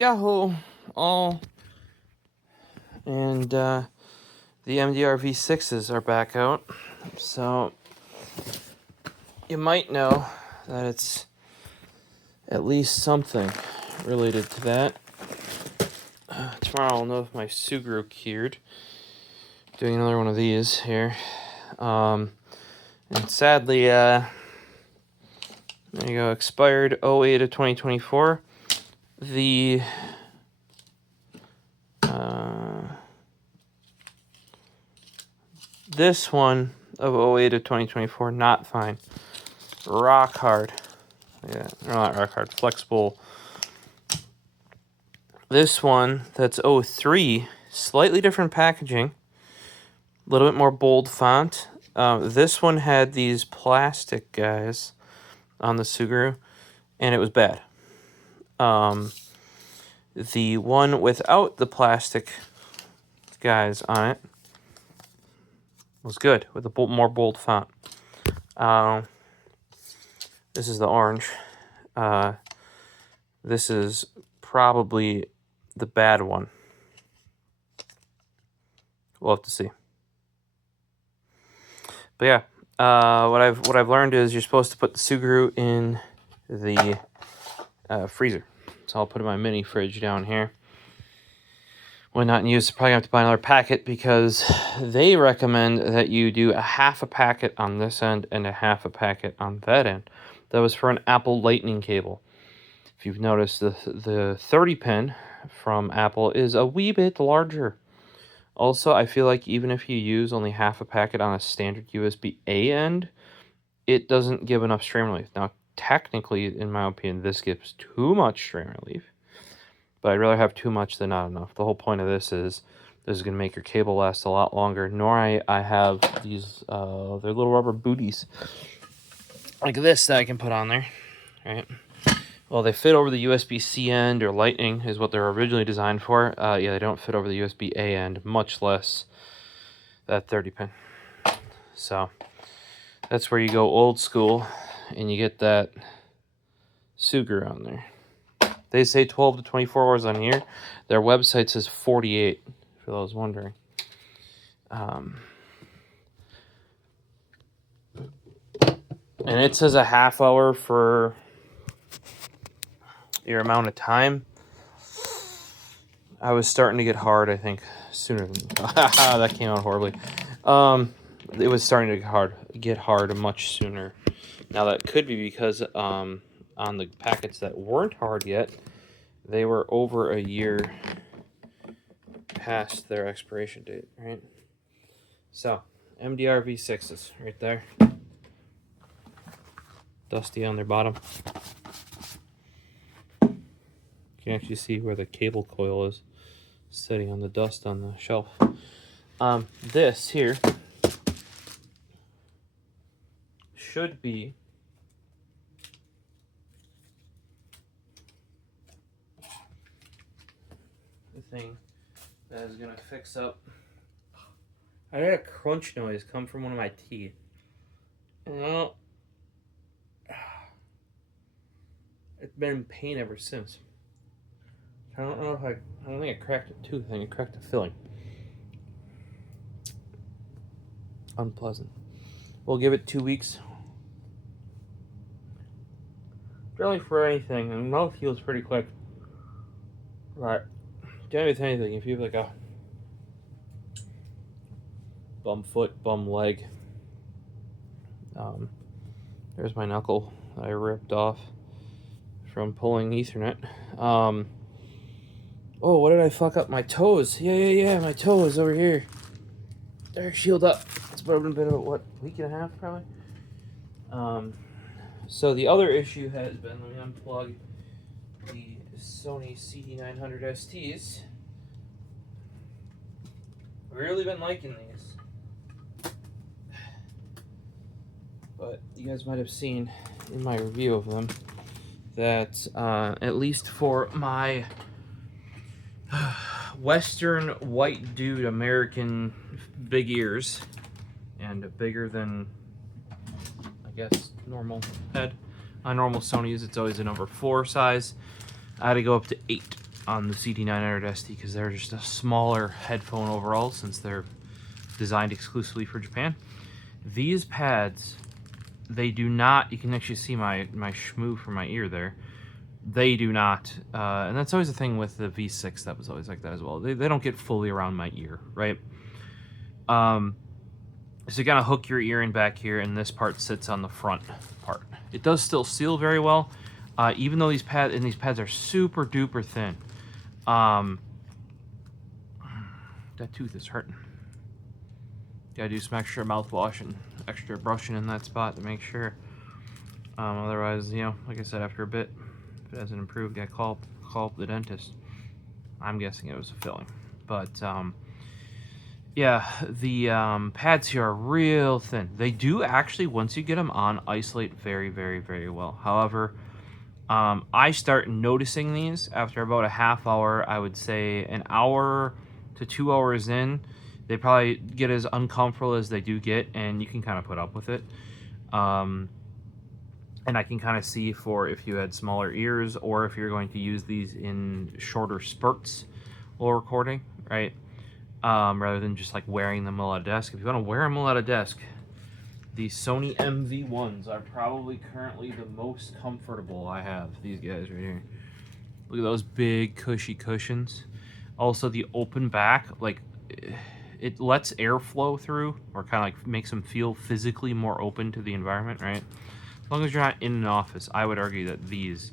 Yahoo! All and the MDR-V6s are back out, so you might know that it's at least something related to that. Tomorrow I'll know if my Suguru cured. Doing another one of these here, and sadly, there you go, expired 08 of 2024. The this one of 08 of 2024, not fine. Rock hard. Yeah, not rock hard, flexible. This one, that's 03, slightly different packaging. A little bit more bold font. This one had these plastic guys on the Suguru, and it was bad. The one without the plastic guys on it was good, with a more bold font. This is the orange. This is probably the bad one. We'll have to see. But yeah, what I've learned is you're supposed to put the Suguru in the freezer. So I'll put in my mini fridge down here. When not in use, probably gonna have to buy another packet because they recommend that you do a half a packet on this end and a half a packet on that end. That was for an Apple Lightning cable. If you've noticed, the 30 pin from Apple is a wee bit larger. Also, I feel like even if you use only half a packet on a standard USB-A end, it doesn't give enough stream relief. Now, technically, in my opinion, this gives too much stream relief. But I'd rather have too much than not enough. The whole point of this is going to make your cable last a lot longer. Nor I have these, they're little rubber booties like this that I can put on there, right? Well, they fit over the USB-C end, or Lightning is what they're originally designed for. Yeah, they don't fit over the USB-A end, much less that 30 pin. So that's where you go old school and you get that Suguru on there. They say 12 to 24 hours on here. Their website says 48, for those wondering. And it says a half hour for your amount of time. I was starting to get hard, I think, sooner than that came out horribly. It was starting to get hard much sooner. Now that could be because on the packets that weren't hard yet, they were over a year past their expiration date, right? So, MDR-V6s right there. Dusty on their bottom. You can actually see where the cable coil is sitting on the dust on the shelf. This here should be the thing that is going to fix up. I had a crunch noise come from one of my teeth. Well, it's been in pain ever since. I don't know if I don't think I cracked a tooth. I think I cracked a filling. Unpleasant. We'll give it 2 weeks. Really for anything, and mouth heals pretty quick. Right. Generally with anything, if you have like a bum foot, bum leg. There's my knuckle that I ripped off from pulling Ethernet. Oh, what did I fuck up? My toes. Yeah, my toes over here. They're healed up. It's been about, what, week and a half probably? So the other issue has been, let me unplug the Sony CD900STs. I've really been liking these. But you guys might have seen in my review of them that at least for my Western white dude American big ears, and bigger than, I guess, normal head. On normal Sonys, it's always a number 4 size. I had to go up to 8 on the CD900ST because they're just a smaller headphone overall since they're designed exclusively for Japan. These pads, they do not, you can actually see my shmoo from my ear there. They do not, and that's always the thing with the V6, that was always like that as well. They don't get fully around my ear, right? So you gotta hook your ear in back here, and this part sits on the front part. It does still seal very well, even though these pads are super duper thin. That tooth is hurting. Gotta do some extra mouthwash and extra brushing in that spot to make sure. Otherwise, you know, like I said, after a bit, if it hasn't improved, gotta call up the dentist. I'm guessing it was a filling, but yeah, the pads here are real thin. They do actually, once you get them on, isolate very, very, very well. However, I start noticing these after about a half hour. I would say an hour to 2 hours in, they probably get as uncomfortable as they do get, and you can kind of put up with it. And I can kind of see for if you had smaller ears or if you're going to use these in shorter spurts while recording, right? Rather than just like wearing them while at a desk. If you want to wear them while at a desk, the Sony MV1s are probably currently the most comfortable I have. These guys right here. Look at those big cushy cushions. Also the open back, like it lets air flow through, or kind of like makes them feel physically more open to the environment, right? As long as you're not in an office, I would argue that these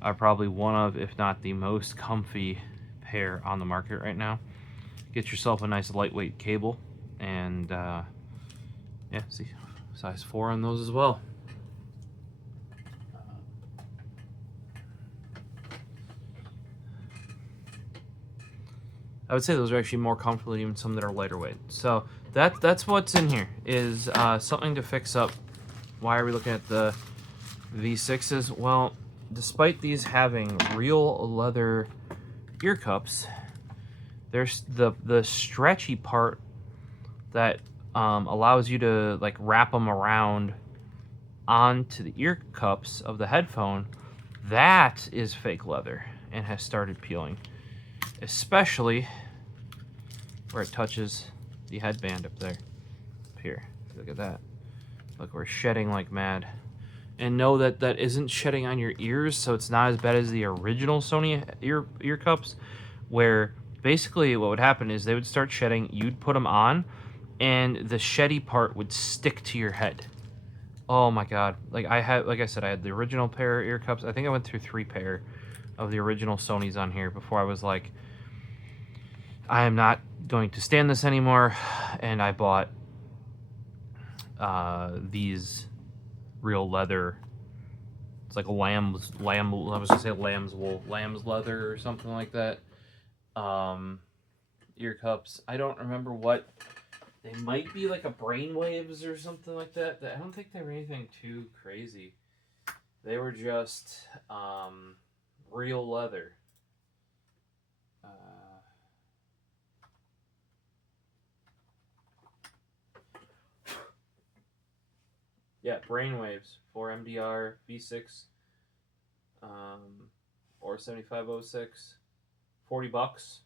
are probably one of, if not the most comfy pair on the market right now. Get yourself a nice lightweight cable, and yeah, see, size 4 on those as well. I would say those are actually more comfortable than even some that are lighter weight. So that's what's in here, is something to fix up. Why are we looking at the V6s? Well, despite these having real leather ear cups, there's the stretchy part that allows you to like wrap them around onto the ear cups of the headphone. That is fake leather and has started peeling, especially where it touches the headband up there. Up here, look at that. Look, we're shedding like mad. And know that that isn't shedding on your ears, so it's not as bad as the original Sony ear cups, where basically what would happen is they would start shedding, you'd put them on, and the sheddy part would stick to your head. Oh my god. Like I said, I had the original pair of ear cups. I think I went through 3 pair of the original Sonys on here before I was like, I am not going to stand this anymore, and I bought these real leather. It's like a lamb's wool, lamb's leather or something like that. Ear cups. I don't remember what they might be, like a brainwaves or something like that. I don't think they were anything too crazy. They were just real leather. Yeah, brainwaves for MDR-V6 or 7506. $40.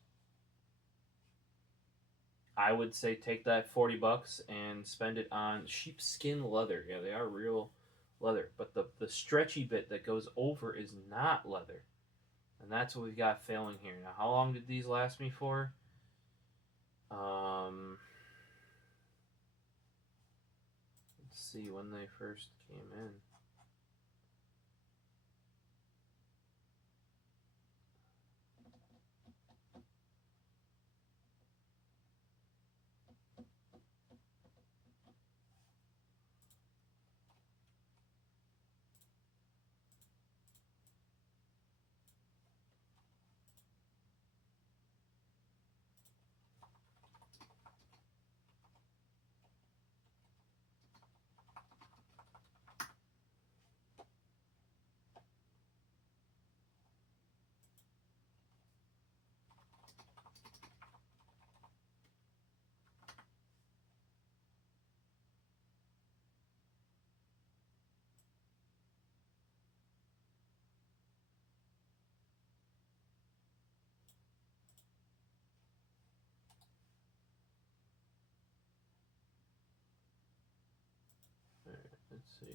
I would say take that $40 and spend it on sheepskin leather. Yeah, they are real leather, but the stretchy bit that goes over is not leather, and that's what we've got failing here. Now, how long did these last me for? Let's see when they first came in. see here.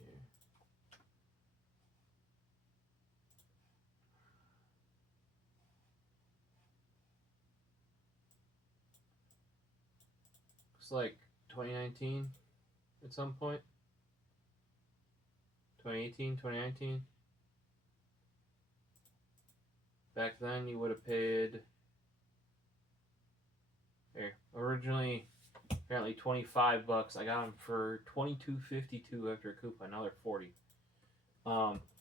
Looks like 2019 at some point. 2018, 2019. Back then you would have paid here. Originally apparently 25 bucks. I got them for $22.52 after a coupon. Now they're 40.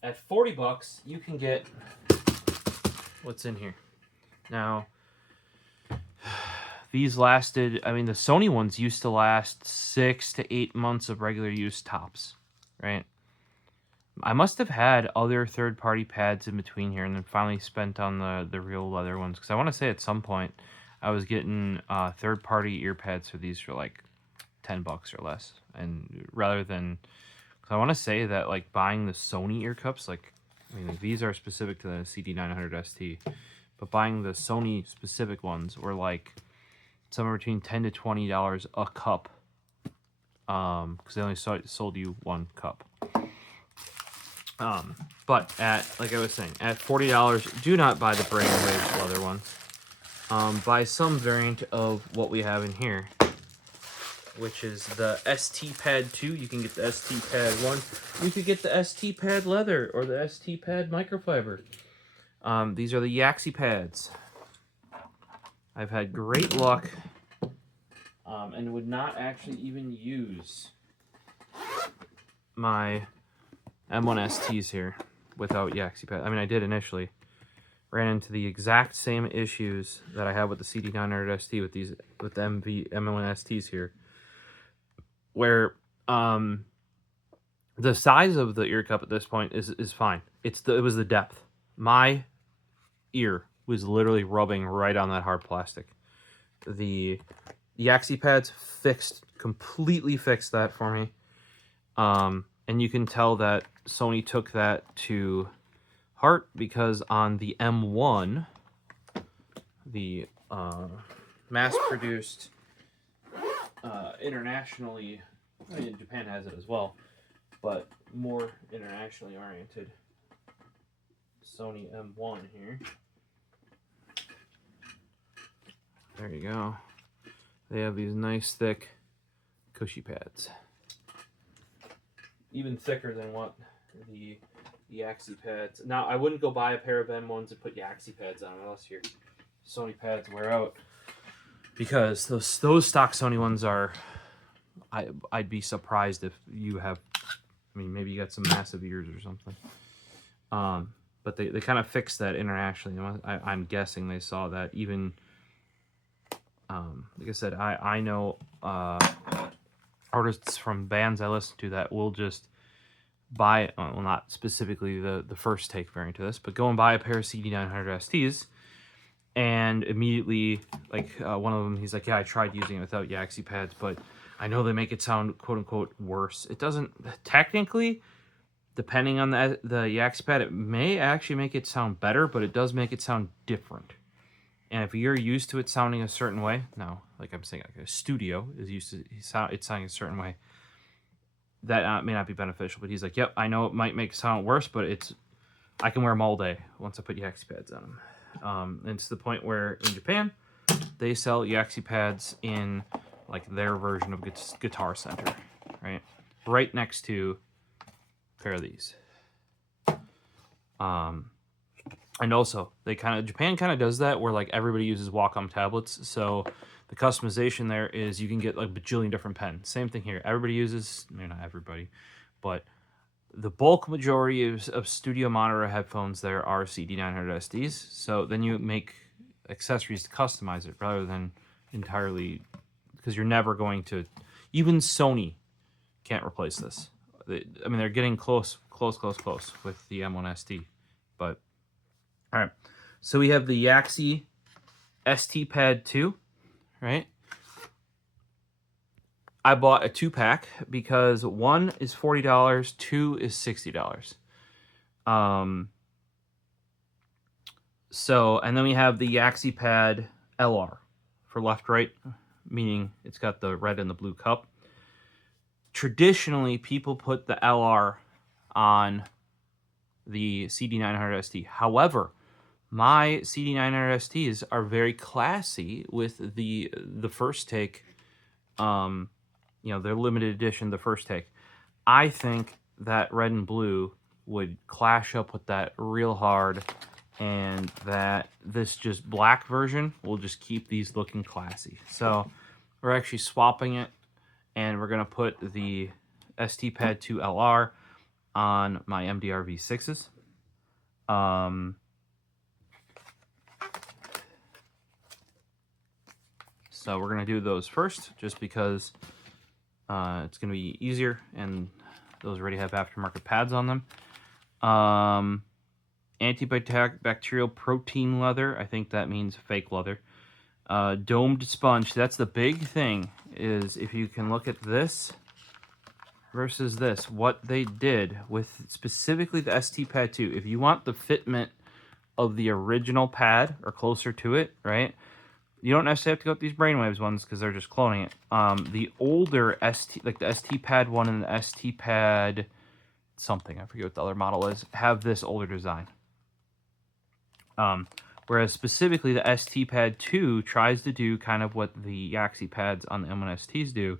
At 40 bucks you can get what's in here. Now these lasted, I mean the Sony ones used to last 6 to 8 months of regular use tops, right? I must have had other third-party pads in between here and then finally spent on the real leather ones. Because I want to say at some point I was getting third-party ear pads for these for like 10 bucks or less. And rather than... Because I want to say that like buying the Sony ear cups, like, I mean, like, these are specific to the CD900ST. But buying the Sony specific ones were like somewhere between $10 to $20 a cup. Because they only sold you one cup. But at, like I was saying, at $40, do not buy the brand wage leather ones. Buy some variant of what we have in here, which is the stPad2. You can get the stPad1. You could get the stPad leather or the stPad microfiber. These are the Yaxi Pads. I've had great luck, and would not actually even use my M1STs here without Yaxi Pad. I mean, I did initially. Ran into the exact same issues that I have with the CD900ST with the M1STs here, where the size of the ear cup at this point is fine. It was the depth. My ear was literally rubbing right on that hard plastic. The Yaxi Pads completely fixed that for me. And you can tell that Sony took that to heart because on the M1, the mass-produced, internationally, I mean, Japan has it as well, but more internationally oriented Sony M1 here. There you go. They have these nice, thick, cushy pads. Even thicker than what the Yaxi Pads. Now, I wouldn't go buy a pair of M1s and put Yaxi Pads on unless your Sony pads wear out. Because those stock Sony ones are... I'd be surprised if you have... I mean, maybe you got some massive ears or something. But they kind of fixed that internationally. I'm guessing they saw that even... like I said, I know artists from bands I listen to that will just buy, well, not specifically the first take variant to this, but go and buy a pair of CD900STs, and immediately, like, one of them, he's like, yeah, I tried using it without Yaxi Pads, but I know they make it sound, quote-unquote, worse. It doesn't, technically, depending on the Yaxi Pad, it may actually make it sound better, but it does make it sound different. And if you're used to it sounding a certain way, now, like I'm saying, like a studio is used to it sounding a certain way, that may not be beneficial. But he's like, yep, I know it might make it sound worse, but I can wear them all day once I put Yaxi Pads on them. And to the point where in Japan, they sell Yaxi Pads in like their version of Guitar Center, right next to a pair of these. And also, Japan kind of does that where like everybody uses Wacom tablets, so the customization there is you can get like a bajillion different pens. Same thing here. Everybody uses, not everybody, but the bulk majority of studio monitor headphones there are CD900STs. So then you make accessories to customize it rather than entirely, because you're never going to, even Sony can't replace this. I mean, they're getting close with the M1ST, but all right. So we have the Yaxi stPad2, right? I bought a 2-pack because 1 is $40, 2 is $60. So, and then we have the Yaxi Pad LR for left-right, meaning it's got the red and the blue cup. traditionally people put the LR on the CD900ST. However, my CD900STs are very classy with the first take. You know, they're limited edition, the first take. I think that red and blue would clash up with that real hard, and that this just black version will just keep these looking classy. So we're actually swapping it, and we're going to put the stPad2 LR on my MDR-V6s. So we're going to do those first, just because it's going to be easier, and those already have aftermarket pads on them. Antibacterial protein leather. I think that means fake leather. Domed sponge. That's the big thing, is if you can look at this versus this, what they did with specifically the stPad2. If you want the fitment of the original pad or closer to it, right? You don't necessarily have to go with these brainwaves ones because they're just cloning it. The older like the stPad 1 and the stPad something, I forget what the other model is, have this older design. Whereas specifically the stPad 2 tries to do kind of what the Yaxi Pads on the M1STs do,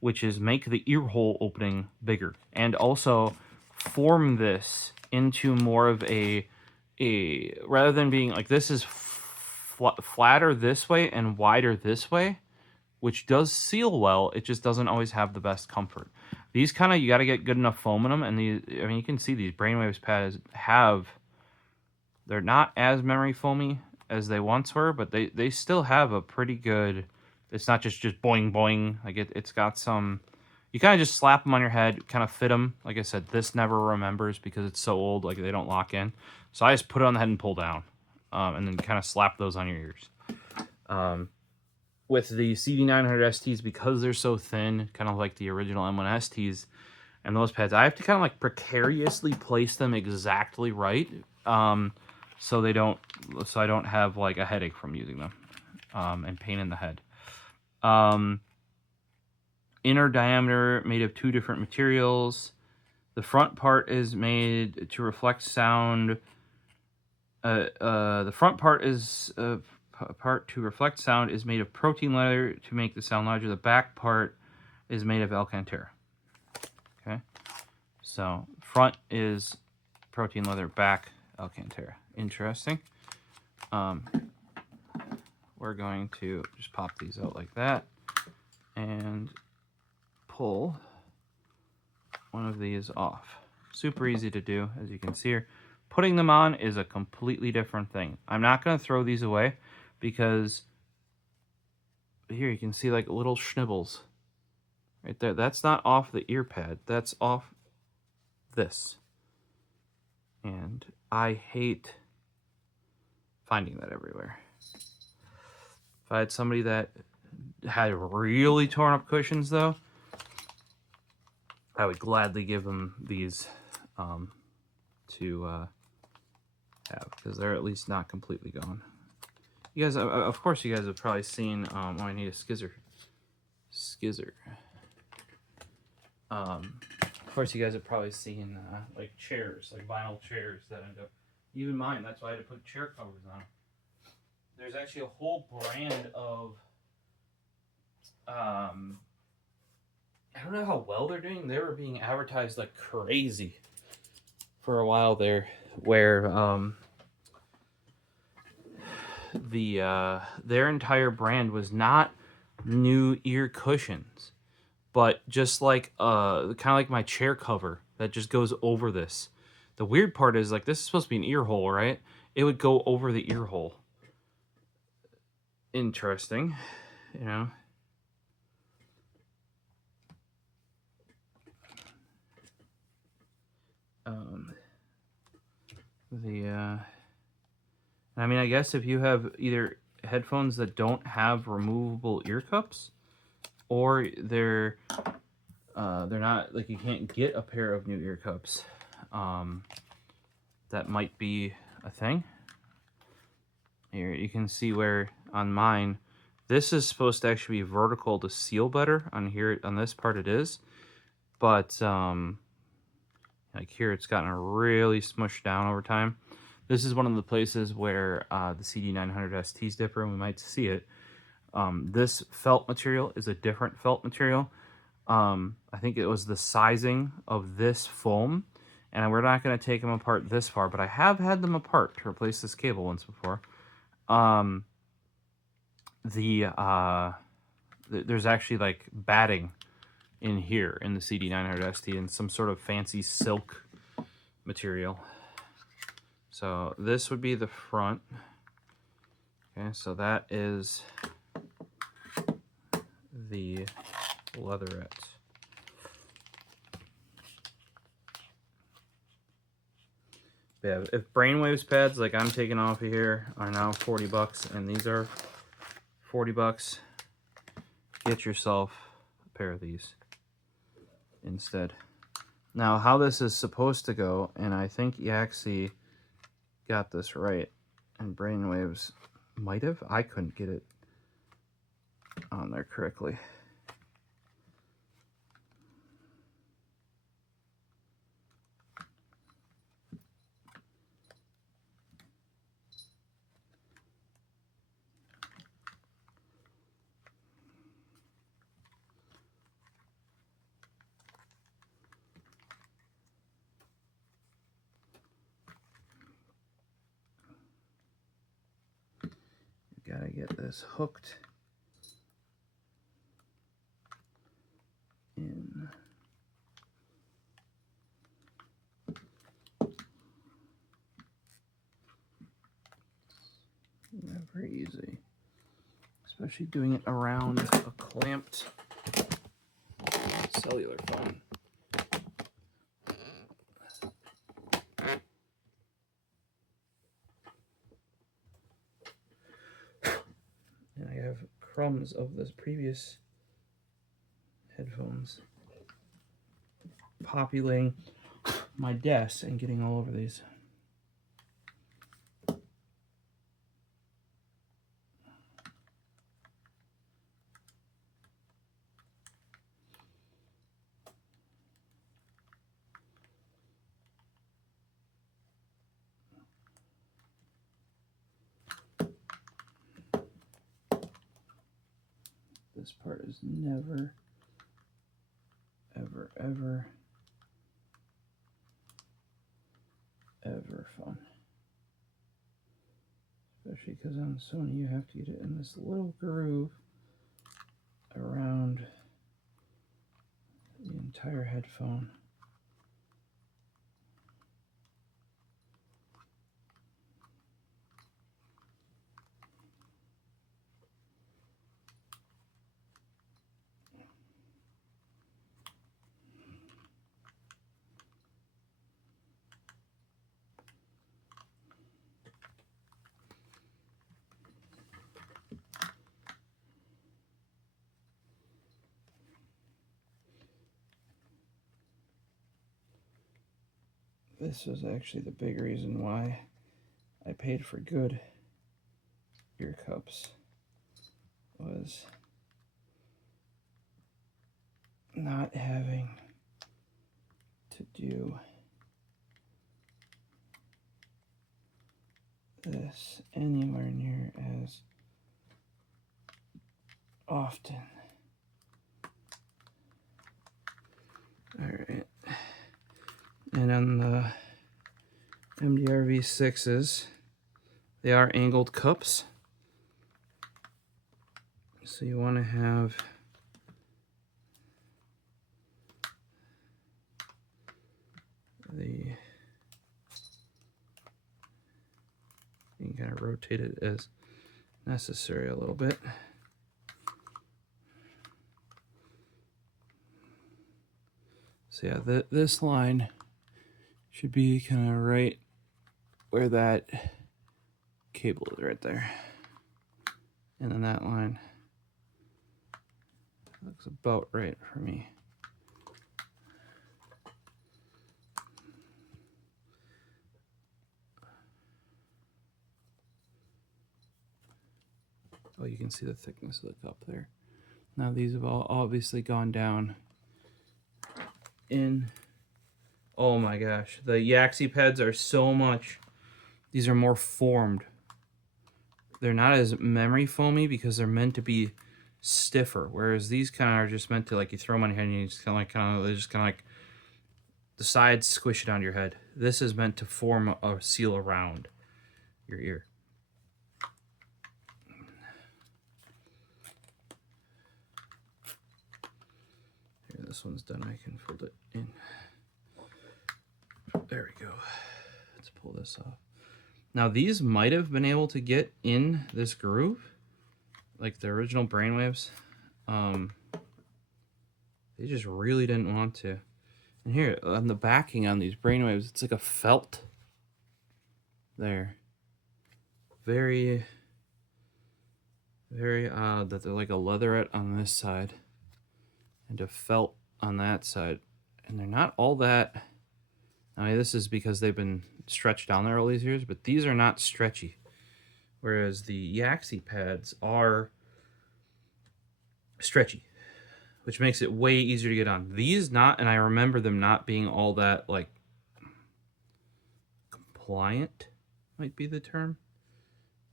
which is make the ear hole opening bigger, and also form this into more of a rather than being like this is flatter this way and wider this way, which does seal well, it just doesn't always have the best comfort. These kind of, you got to get good enough foam in them, and these, I mean, you can see these brainwaves pads they're not as memory foamy as they once were, but they still have a pretty good, it's not just boing boing, like it's got some, you kind of just slap them on your head, kind of fit them. Like I said, this never remembers because it's so old, like they don't lock in. So I just put it on the head and pull down, and then kind of slap those on your ears. With the CD900STs, because they're so thin, kind of like the original M1STs and those pads, I have to kind of like precariously place them exactly right, so I don't have like a headache from using them, and pain in the head. Inner diameter made of 2 different materials. The front part is made to reflect sound. The front part is part to reflect sound is made of protein leather to make the sound larger. The back part is made of Alcantara. Okay, so front is protein leather, back Alcantara. Interesting. We're going to just pop these out like that and pull one of these off. Super easy to do, as you can see here. Putting them on is a completely different thing. I'm not going to throw these away, because here you can see like little schnibbles right there. That's not off the ear pad, that's off this, and I hate finding that everywhere. If I had somebody that had really torn up cushions though, I would gladly give them these to have, because they're at least not completely gone. You guys, of course, you guys have probably seen. Oh, I need a skizzer. Of course, you guys have probably seen like chairs, like vinyl chairs that end up. Even mine. That's why I had to put chair covers on. There's actually a whole brand of. I don't know how well they're doing. They were being advertised like crazy for a while there, where their entire brand was not new ear cushions, but just like kind of like my chair cover that just goes over this. The weird part is, like, this is supposed to be an ear hole, right? It would go over the ear hole. Interesting, you know. I mean, I guess if you have either headphones that don't have removable ear cups, or they're not, like, you can't get a pair of new ear cups, that might be a thing. Here you can see where on mine, this is supposed to actually be vertical to seal better. On here, on this part, it is. but like here it's gotten really smushed down over time. This is one of the places where the CD900STs differ, and we might see it. This felt material is a different felt material. I think it was the sizing of this foam, and we're not going to take them apart this far, but I have had them apart to replace this cable once before. There's actually like batting in here in the CD900ST and some sort of fancy silk material. So this would be the front. Okay, so that is the leatherette. Yeah, if Brainwaves pads like I'm taking off of here are now 40 bucks and these are 40 bucks, get yourself a pair of these instead. Now, how this is supposed to go, and I think Yaxi got this right, and Brainwaves might have. I couldn't get it on there correctly. Gotta get this hooked in. Never easy, especially doing it around a clamped cellular phone. And I have crumbs of this previous headphones populating my desk and getting all over these. This part is never, ever, ever, ever fun. Especially because on Sony you have to get it in this little groove around the entire headphone. This was actually the big reason why I paid for good ear cups, was not having to do this anywhere near as often. Alright. And on the MDR-V6s, they are angled cups. So you want to have you can kind of rotate it as necessary a little bit. So yeah, this line should be kind of right where that cable is, right there. And then that line looks about right for me. Oh, you can see the thickness of the cup there. Now these have all obviously gone down in. Oh my gosh, the Yaxi Pads are so much. These are more formed. They're not as memory foamy because they're meant to be stiffer, whereas these kind of are just meant to, like, you throw them on your head and you just kind of like the sides squish it onto your head. This is meant to form a seal around your ear. Here, this one's done. I can fold it in. There we go. Let's pull this off. Now, these might have been able to get in this groove, like the original brainwaves. They just really didn't want to. And here, on the backing on these brainwaves, it's like a felt. There. Very, very odd that they're like a leatherette on this side and a felt on that side. And they're not all that... I mean, this is because they've been stretched down there all these years, but these are not stretchy. Whereas the Yaxi Pads are stretchy, which makes it way easier to get on. These not, and I remember them not being all that, like, compliant, might be the term.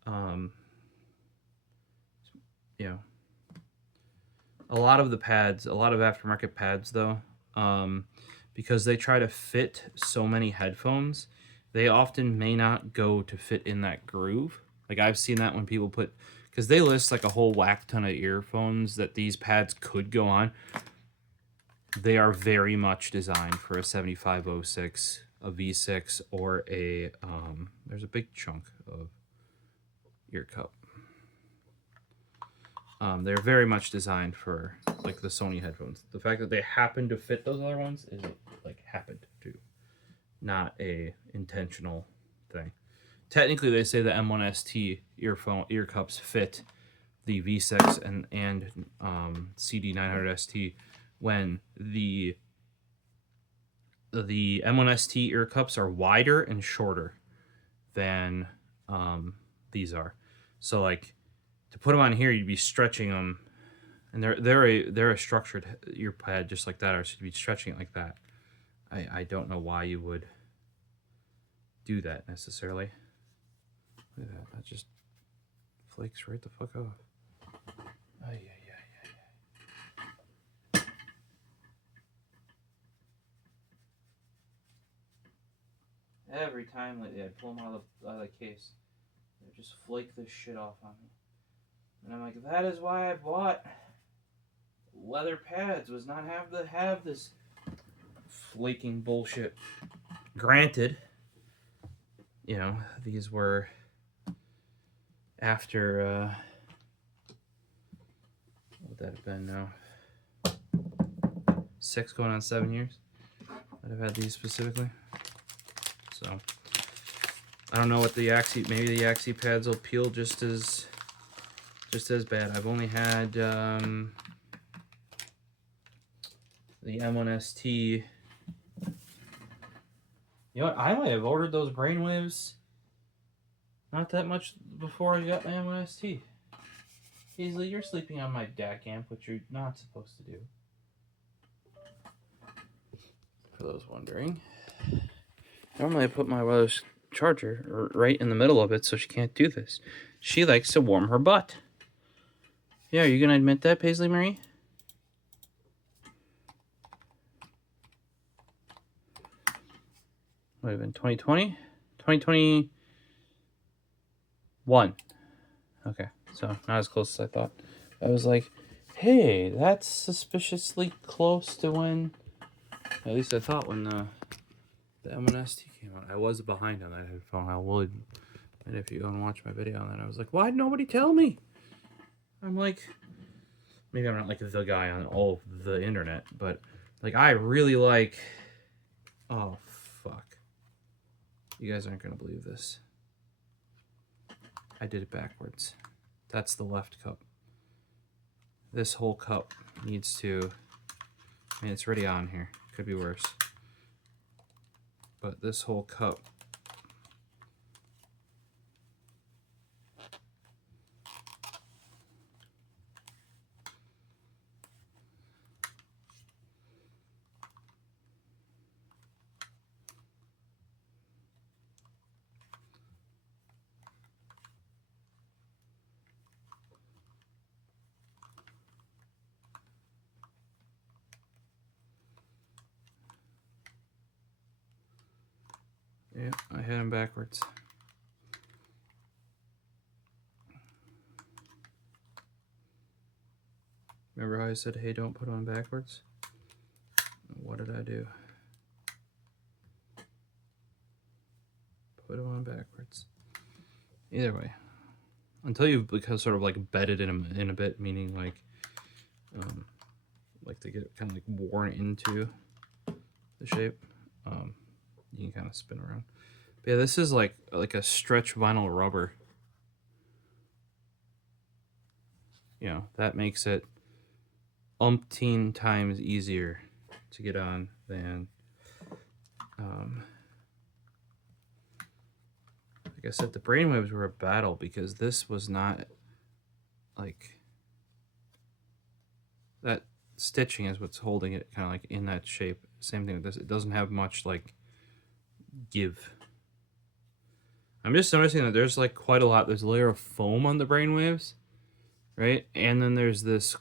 You know, a lot of the pads, a lot of aftermarket pads, though, because they try to fit so many headphones, they often may not go to fit in that groove. Like, I've seen that when people put, because they list like a whole whack ton of earphones that these pads could go on. They are very much designed for a 7506, a V6, or a, there's a big chunk of ear cup. They're very much designed for, like, the Sony headphones. The fact that they happen to fit those other ones is, like, happened to, not a intentional thing. Technically, they say the M1ST ear cups fit the V6 and CD900ST, when the M1ST ear cups are wider and shorter than these are. So, like, to put them on here, you'd be stretching them, and they're a structured ear pad just like that, or so you'd be stretching it like that. I don't know why you would do that necessarily. Look at that. That just flakes right the fuck off. Ay, ay, ay, ay. Every time lately I pull them out of the case, they just flake this shit off on me. And I'm like, that is why I bought leather pads, was not have this flaking bullshit. Granted, you know, these were after what would that have been now? 6 going on 7 years that I've had these specifically. So I don't know what the Yaxi, maybe the Yaxi pads will peel just as bad. I've only had the M1ST. You know what? I might have ordered those brainwaves not that much before I got my M1ST. Paisley, you're sleeping on my DAC amp, which you're not supposed to do. For those wondering. Normally I put my wireless charger right in the middle of it so she can't do this. She likes to warm her butt. Yeah, are you going to admit that, Paisley Marie? Would have been 2020? 2021. Okay, so not as close as I thought. I was like, hey, that's suspiciously close to when, at least I thought, when the M1ST came out. I was behind on that headphone, I would. And if you go and watch my video on that, I was like, why'd nobody tell me? I'm like, maybe I'm not like the guy on all of the internet, but like, I really like, oh fuck. You guys aren't gonna believe this. I did it backwards. That's the left cup. This whole cup needs to, I mean, it's already on here. Could be worse. But this whole cup I had them backwards. Remember how I said, hey, don't put on backwards? What did I do? Put them on backwards. Either way, until you've sort of like bedded in a bit, meaning like they get kind of like worn into the shape, you can kind of spin around. But yeah, this is like a stretch vinyl rubber. You know, that makes it umpteen times easier to get on than like I said, the brainwaves were a battle because this was not like that. Stitching is what's holding it kind of like in that shape. Same thing with this. It doesn't have much like give. I'm just noticing that there's like quite a lot. There's a layer of foam on the brainwaves, right? And then there's this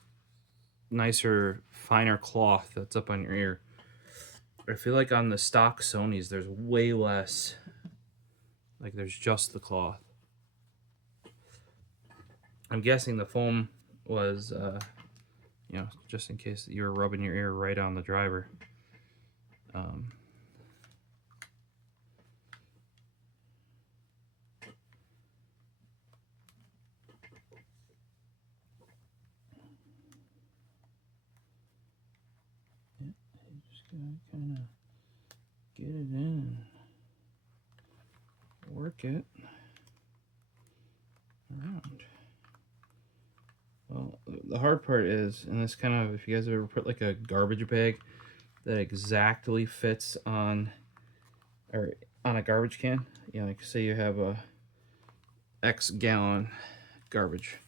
nicer, finer cloth that's up on your ear. I feel like on the stock Sonys, there's way less. Like there's just the cloth. I'm guessing the foam was, you know, just in case you were rubbing your ear right on the driver. Just gotta kind of get it in and work it around. Well, the hard part is, and this kind of, if you guys ever put like a garbage bag that exactly fits on, or on a garbage can, you know, like say you have a X gallon garbage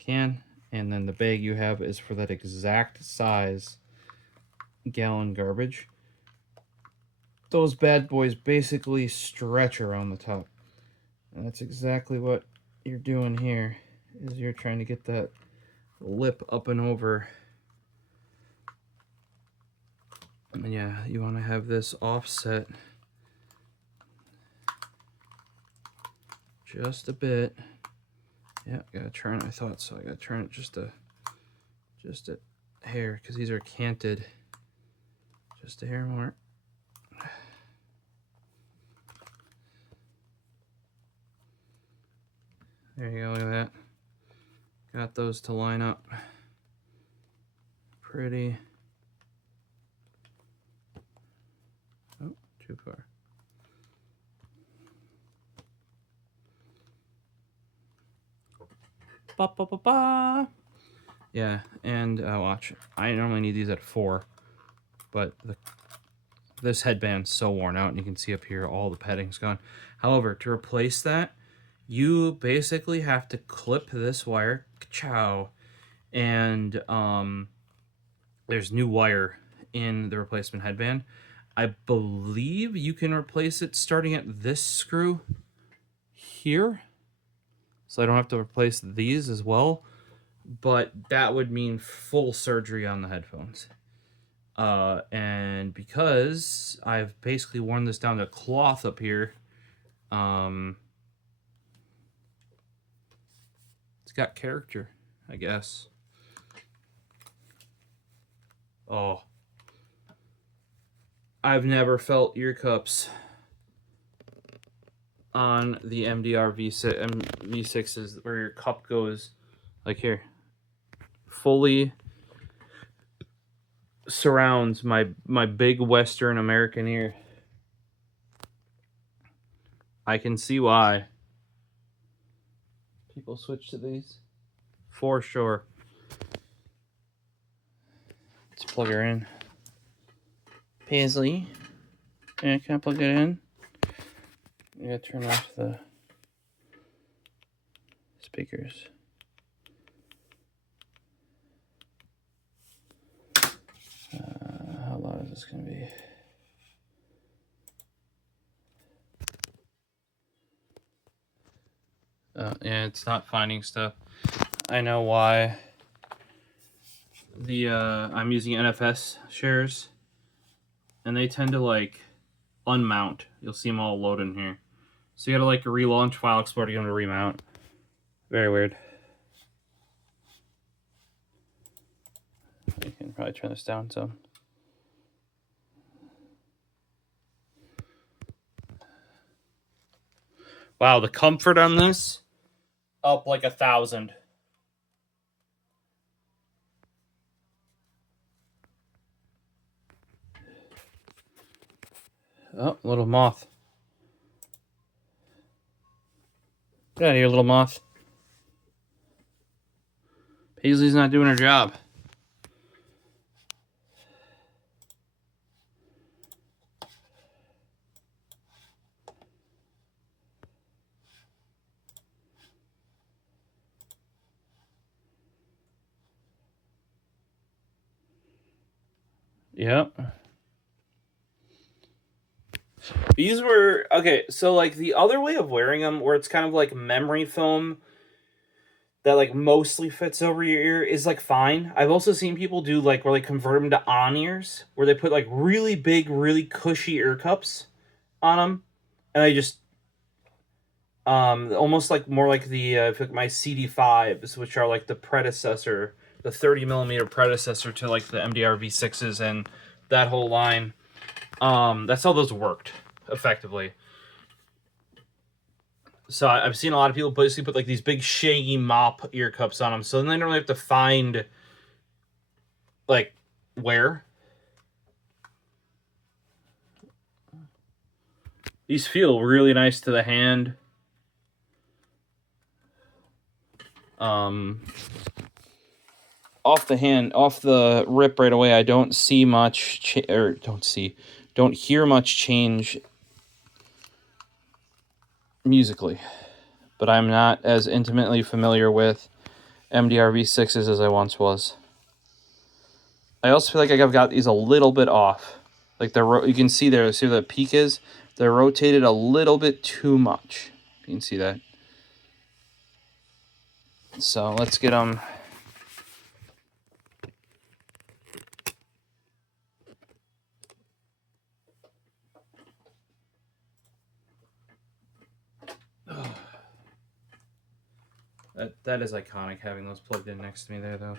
can, and then the bag you have is for that exact size gallon garbage. Those bad boys basically stretch around the top. And that's exactly what you're doing here, is you're trying to get that lip up and over. And yeah, you want to have this offset just a bit. Yeah, gotta turn it. I thought so. I gotta turn it just a hair, because these are canted. Just a hair more. There you go, look at that. Got those to line up pretty. Oh, too far. Ba, ba, ba, ba. Yeah, and watch. I normally need these at 4, but this headband's so worn out, and you can see up here all the padding's gone. However, to replace that, you basically have to clip this wire, ka-chow, and there's new wire in the replacement headband. I believe you can replace it starting at this screw here, so I don't have to replace these as well, but that would mean full surgery on the headphones. And because I've basically worn this down to cloth up here, it's got character, I guess. Oh, I've never felt ear cups on the MDR-V6s where your cup goes like here, fully surrounds my big Western American ear. I can see why people switch to these, for sure. Let's plug her in. Paisley. Yeah, can I plug it in? I gotta turn off the speakers. How loud is this gonna be? Yeah, it's not finding stuff. I know why. I'm using NFS shares, and they tend to like unmount you'll see them all loaded in here. So you gotta like relaunch File Explorer to get them to remount. Very weird. I can probably turn this down some. Wow, the comfort on this, up like 1,000. Oh, little moth. Get out of here, little moth. Paisley's not doing her job. Yep. These were, okay, so like the other way of wearing them, where it's kind of like memory foam that like mostly fits over your ear, is like fine. I've also seen people do like where they convert them to on-ears, where they put like really big, really cushy ear cups on them, and they just almost like more like the my CD5s, which are like the predecessor, the 30mm predecessor to like the MDR-V6s and that whole line. That's how those worked effectively. So I've seen a lot of people basically put like these big shaggy mop ear cups on them, so then they don't really have to find like where. These feel really nice to the hand. Off the rip right away, I don't see much, don't hear much change musically. But I'm not as intimately familiar with MDR-V6s as I once was. I also feel like I've got these a little bit off. Like you can see there, see where the peak is? They're rotated a little bit too much. You can see that. So let's get them. That is iconic, having those plugged in next to me there, though.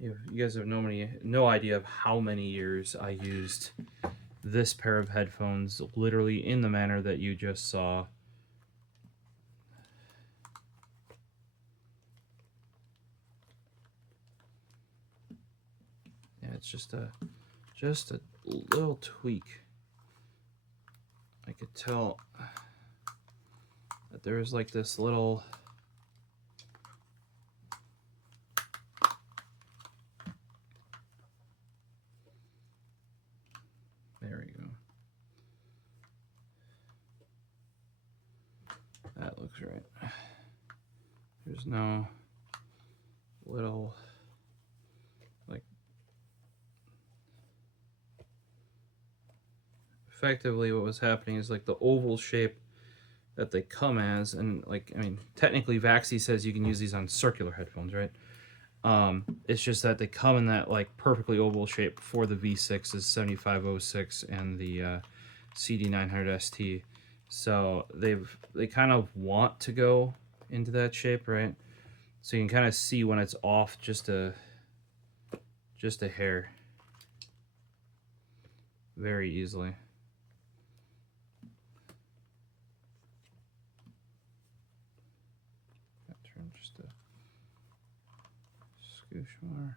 You guys have no idea of how many years I used this pair of headphones literally in the manner that you just saw. Yeah, it's just a little tweak. I could tell that there was like this little... There we go. That looks right. There's no little, like, effectively what was happening is like the oval shape that they come as, and like, I mean, technically Yaxi says you can use these on circular headphones, right? It's just that they come in that like perfectly oval shape for the V6's 7506 and the CD900ST. So they kind of want to go into that shape, right? So you can kind of see when it's off just a hair very easily. Turn just a scoosh more.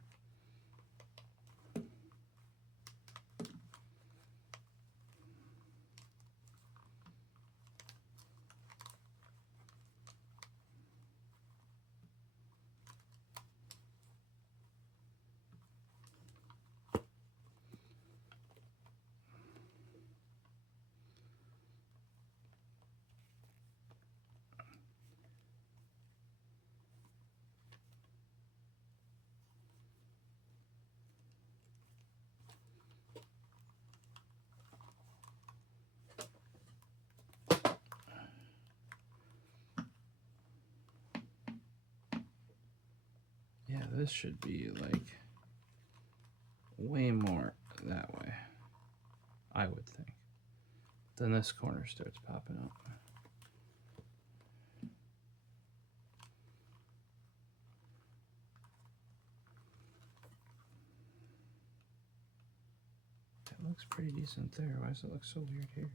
Yeah, this should be like way more that way, I would think. then this corner starts popping up. That looks pretty decent there. Why does it look so weird here?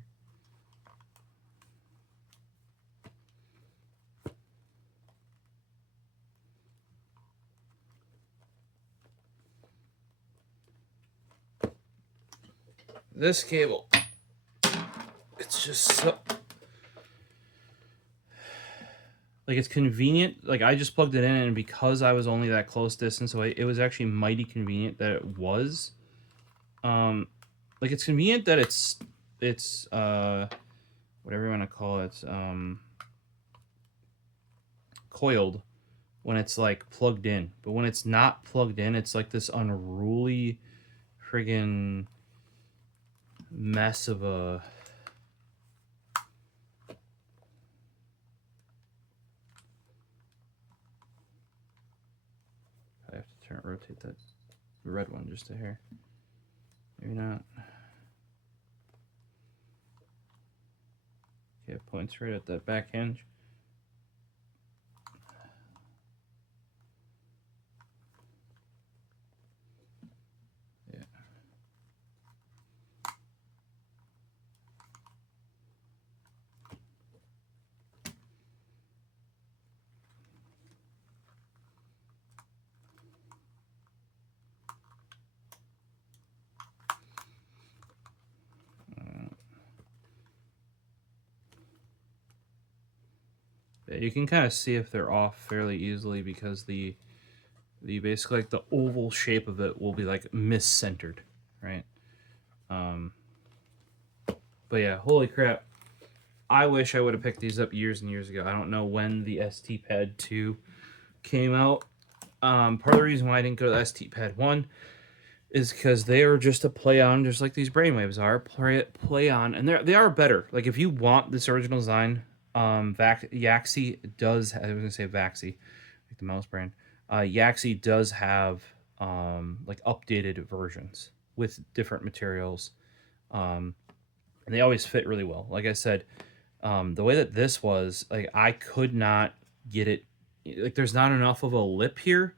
This cable, it's just so, like, it's convenient. Like, I just plugged it in, and because I was only that close distance away, it was actually mighty convenient that it was. Like, it's convenient that it's whatever you want to call it, coiled when it's like plugged in, but when it's not plugged in, it's like this unruly friggin' mess of a I have to rotate that red one just a hair. Maybe not. Okay, it points right at that back hinge. Yeah. You can kind of see if they're off fairly easily because the basically like the oval shape of it will be like miscentered, right? But yeah, holy crap. I wish I would have picked these up years and years ago. I don't know when the stPad2 came out. Part of the reason why I didn't go to the stPad1 is because they are just a play on, just like these brainwaves are, play on, and they are better. Like, if you want this original design, Yaxi does, I was gonna say Vaxi, like the mouse brand. Yaxi does have like updated versions with different materials, and they always fit really well. Like I said, the way that this was, like, I could not get it, like, there's not enough of a lip here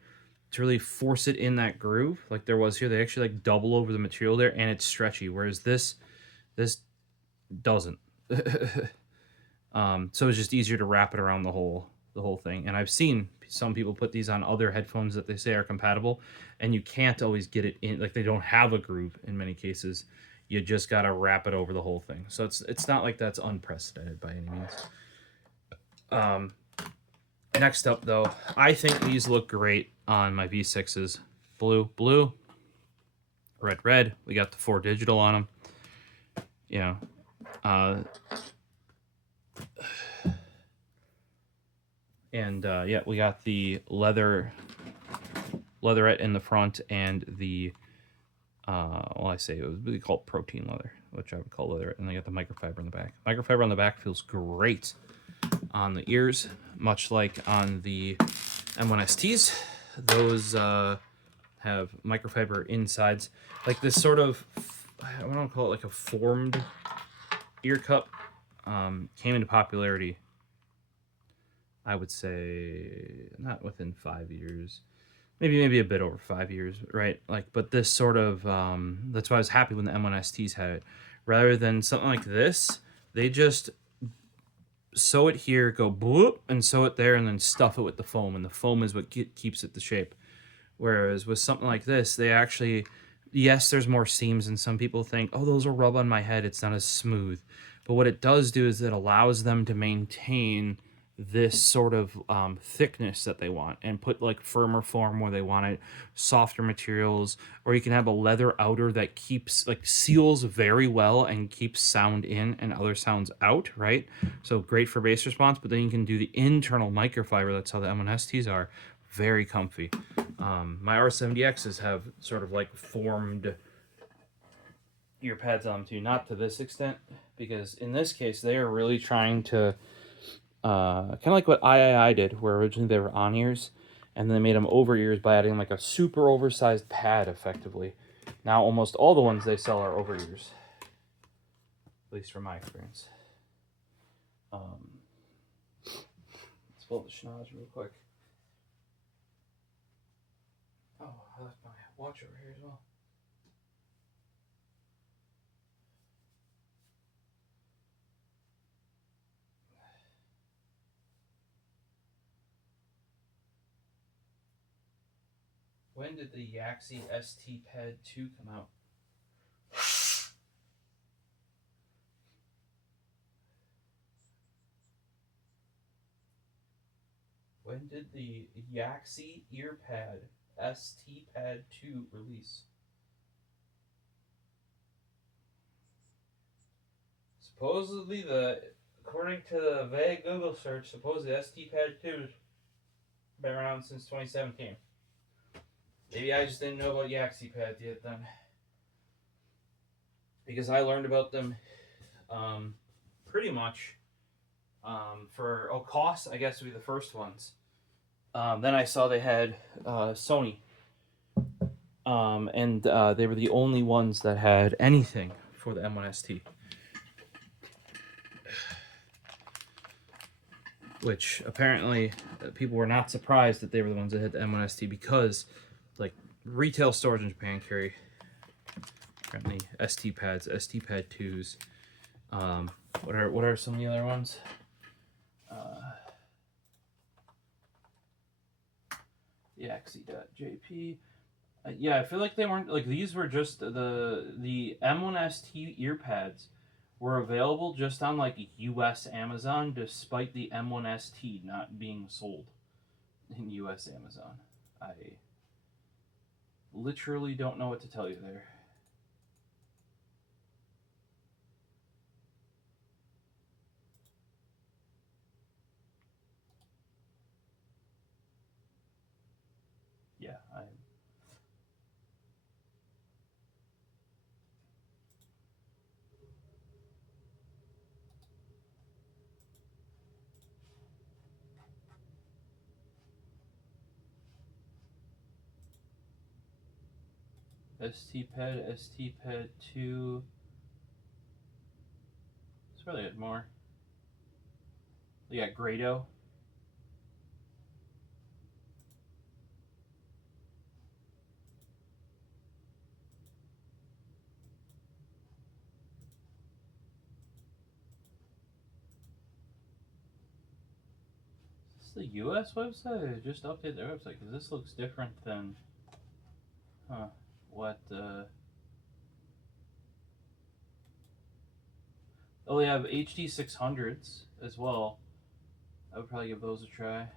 to really force it in that groove like there was here. They actually like double over the material there, and it's stretchy, whereas this doesn't. So it's just easier to wrap it around the whole thing. And I've seen some people put these on other headphones that they say are compatible, and you can't always get it in, like, they don't have a groove in many cases. You just got to wrap it over the whole thing. So it's not like that's unprecedented by any means. Next up, though, I think these look great on my V6s. Blue, blue, red, red. We got the 4 digital on them. Yeah. Yeah, we got the leatherette in the front and the, well, I say it was really called protein leather, which I would call leatherette, and they got the microfiber in the back. Microfiber on the back feels great on the ears, much like on the M1STs. Those have microfiber insides, like this sort of, I don't want to call it like a formed ear cup. Came into popularity, I would say, not within 5 years, maybe a bit over 5 years, right? Like, but this sort of, that's why I was happy when the M1STs had it. Rather than something like this, they just sew it here, go bloop, and sew it there, and then stuff it with the foam, and the foam is what keeps it the shape. Whereas with something like this, they actually, yes, there's more seams, and some people think, oh, those will rub on my head, it's not as smooth. But what it does do is it allows them to maintain this sort of thickness that they want, and put like firmer form where they want it, softer materials, or you can have a leather outer that keeps, like, seals very well and keeps sound in and other sounds out, right? So great for bass response, but then you can do the internal microfiber. That's how the M1STs are. Very comfy. My R70Xs have sort of like formed ear pads on them too, not to this extent, because in this case they are really trying to kind of like what III did, where originally they were on ears, and then they made them over ears by adding like a super oversized pad effectively. Now almost all the ones they sell are over ears. least from my experience. Let's pull the schnoz real quick. Oh, I left my watch over here as well. When did the Yaxi stPad2 come out? When did the Yaxi EarPad stPad2 release? Supposedly, according to the vague Google search, supposedly stPad2 has been around since 2017. Maybe I just didn't know about Yaxi Pad yet then. Because I learned about them pretty much for cost, I guess, would be the first ones. Then I saw they had Sony. And they were the only ones that had anything for the M1ST. Which apparently people were not surprised that they were the ones that had the M1ST because, like, retail stores in Japan carry apparently stPads, stPad2s. What are some of the other ones? Yaxi.jp. Yeah, I feel like they weren't, like, these were just the M1ST earpads were available just on, like, US Amazon, despite the M1ST not being sold in US Amazon. I literally don't know what to tell you there. Yeah, stPad, stPad2. It's probably had more. We got Grado. Is this the US website? I just updated their website because this looks different than what oh, we have HD 600s as well. I would probably give those a try.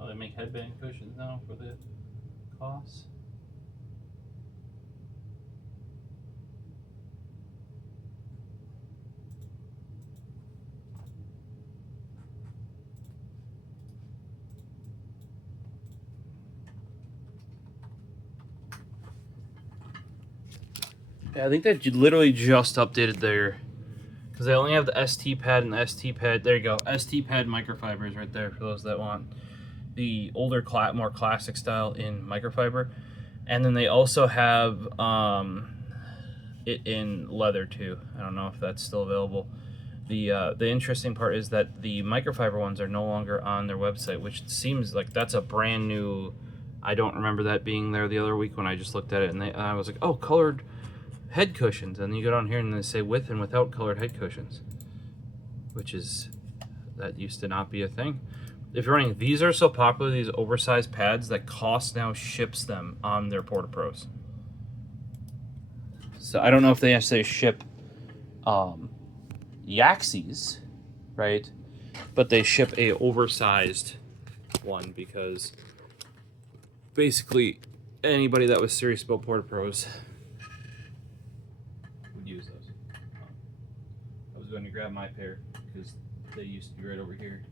Oh, they make headband cushions now for the cost. Yeah, I think they literally just updated their, because they only have the stPad and the stPad. There you go, stPad microfibers right there for those that want the older, more classic style in microfiber, and then they also have it in leather too. I don't know if that's still available. The interesting part is that the microfiber ones are no longer on their website, which seems like that's a brand new. I don't remember that being there the other week when I just looked at it, and I was like, oh, colored head cushions, and then you go down here and they say with and without colored head cushions, which is, that used to not be a thing. If you're running, these are so popular, these oversized pads, that Cost now ships them on their Porta Pros. So I don't know if they actually ship Yaxis, right? But they ship a oversized one because basically anybody that was serious about Porta Pros would use those. I was going to grab my pair because they used to be right over here.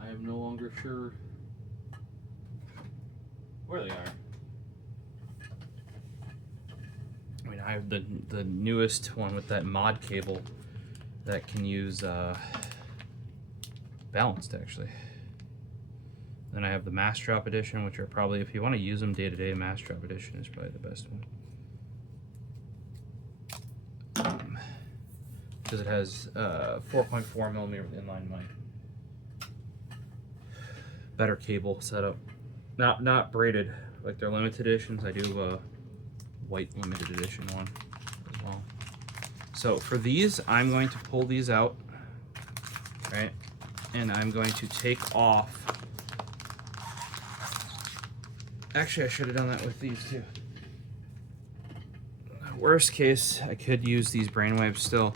I am no longer sure where they are. mean, I have the newest one with that mod cable that can use balanced, actually. Then I have the Mass Drop Edition, which are probably, if you want to use them day to day, Mass Drop Edition is probably the best one. Because it has 4.4 millimeter inline mic. Better cable setup. Not braided like their limited editions. I do a white limited edition one as well. So for these, I'm going to pull these out, right? And I'm going to take off. Actually, I should have done that with these too. Worst case, I could use these brainwaves still.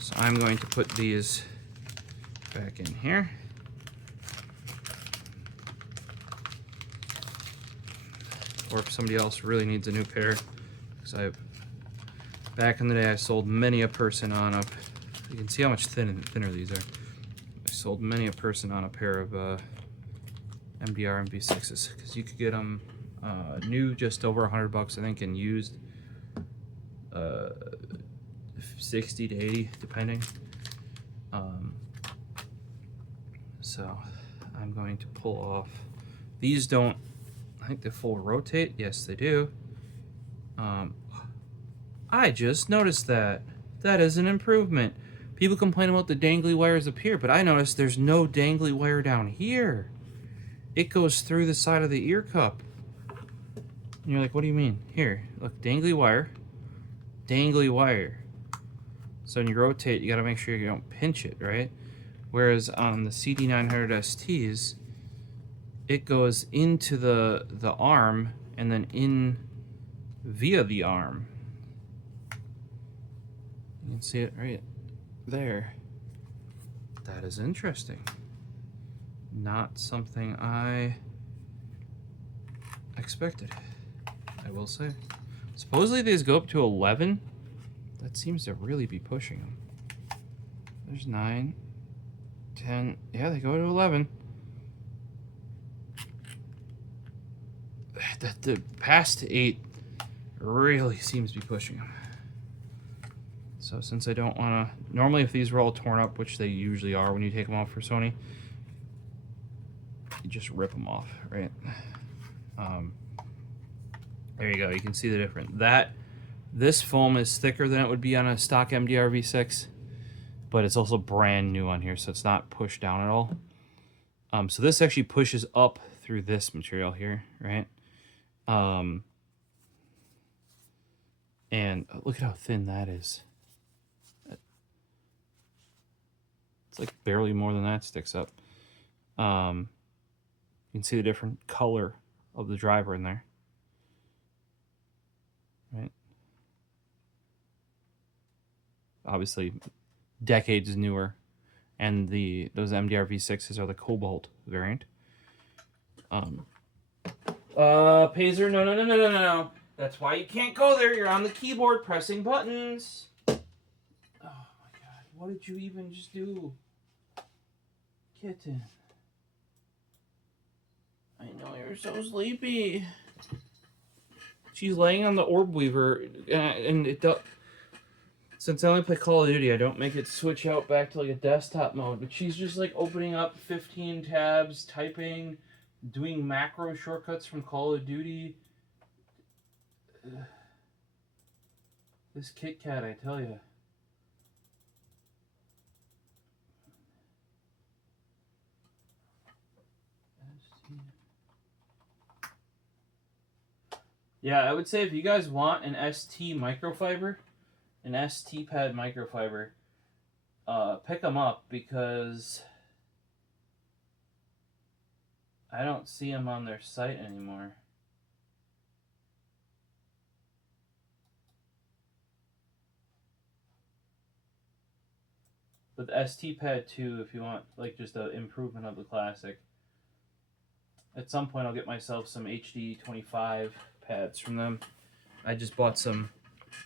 So I'm going to put these back in here. Or if somebody else really needs a new pair, because back in the day I sold many a person on a, you can see how much thinner these are. I sold many a person on a pair of MDR V6s, because you could get them new just over $100, I think, and used 60 to 80 depending. So I'm going to pull off. These don't, I think they full rotate. Yes, they do. I just noticed that. That is an improvement. People complain about the dangly wires up here, but I noticed there's no dangly wire down here. It goes through the side of the ear cup. And you're like, what do you mean? Here, look, dangly wire, dangly wire. So when you rotate, you gotta make sure you don't pinch it, right? Whereas on the CD900STs, it goes into the arm and then in via the arm. You can see it right there. That is interesting. Not something I expected, I will say. Supposedly these go up to 11. That seems to really be pushing them. There's 9, 10. Yeah, they go to 11. The past 8 really seems to be pushing them. So since I don't want to, normally if these were all torn up, which they usually are when you take them off for Sony, you just rip them off, right? There you go. You can see the difference. This foam is thicker than it would be on a stock MDR-V6, but it's also brand new on here, so it's not pushed down at all. So this actually pushes up through this material here, right? And look at how thin that is. It's like barely more than that sticks up. You can see the different color of the driver in there, right? Obviously, decades newer, and those MDR-V6s are the Cobalt variant. Pazer, no. That's why you can't go there. You're on the keyboard pressing buttons. Oh my god, what did you even just do? Kitten. I know you're so sleepy. She's laying on the orb weaver, and it does. Since I only play Call of Duty, I don't make it switch out back to like a desktop mode, but she's just like opening up 15 tabs, typing, doing macro shortcuts from Call of Duty. This Kit Kat, I tell you. Yeah, I would say if you guys want an ST microfiber, an stPad microfiber, pick them up, because I don't see them on their site anymore. But the stPad2, if you want like just an improvement of the classic. At some point I'll get myself some HD25 pads from them. I just bought some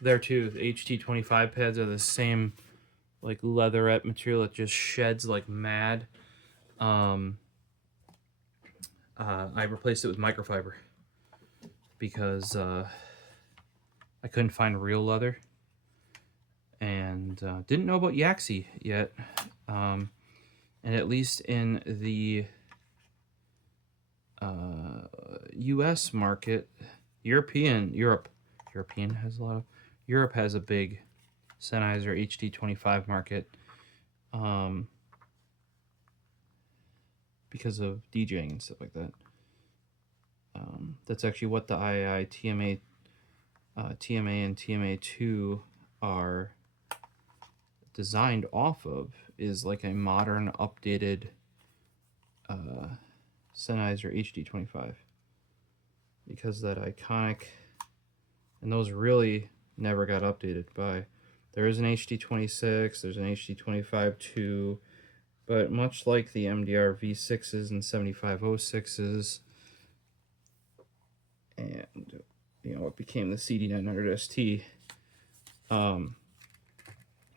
there too. The HD25 pads are the same like leatherette material that just sheds like mad. I replaced it with microfiber because I couldn't find real leather, and didn't know about Yaxi yet. And at least in the U.S. market, Europe has a lot of. Europe has a big Sennheiser HD25 market because of DJing and stuff like that. That's actually what the II TMA and TMA2 are designed off of, is like a modern, updated Sennheiser HD25, because that iconic, and those really never got updated by. There is an HD26, there's an HD25-2, but much like the MDR-V6s and 7506s, and you know what became the CD900ST,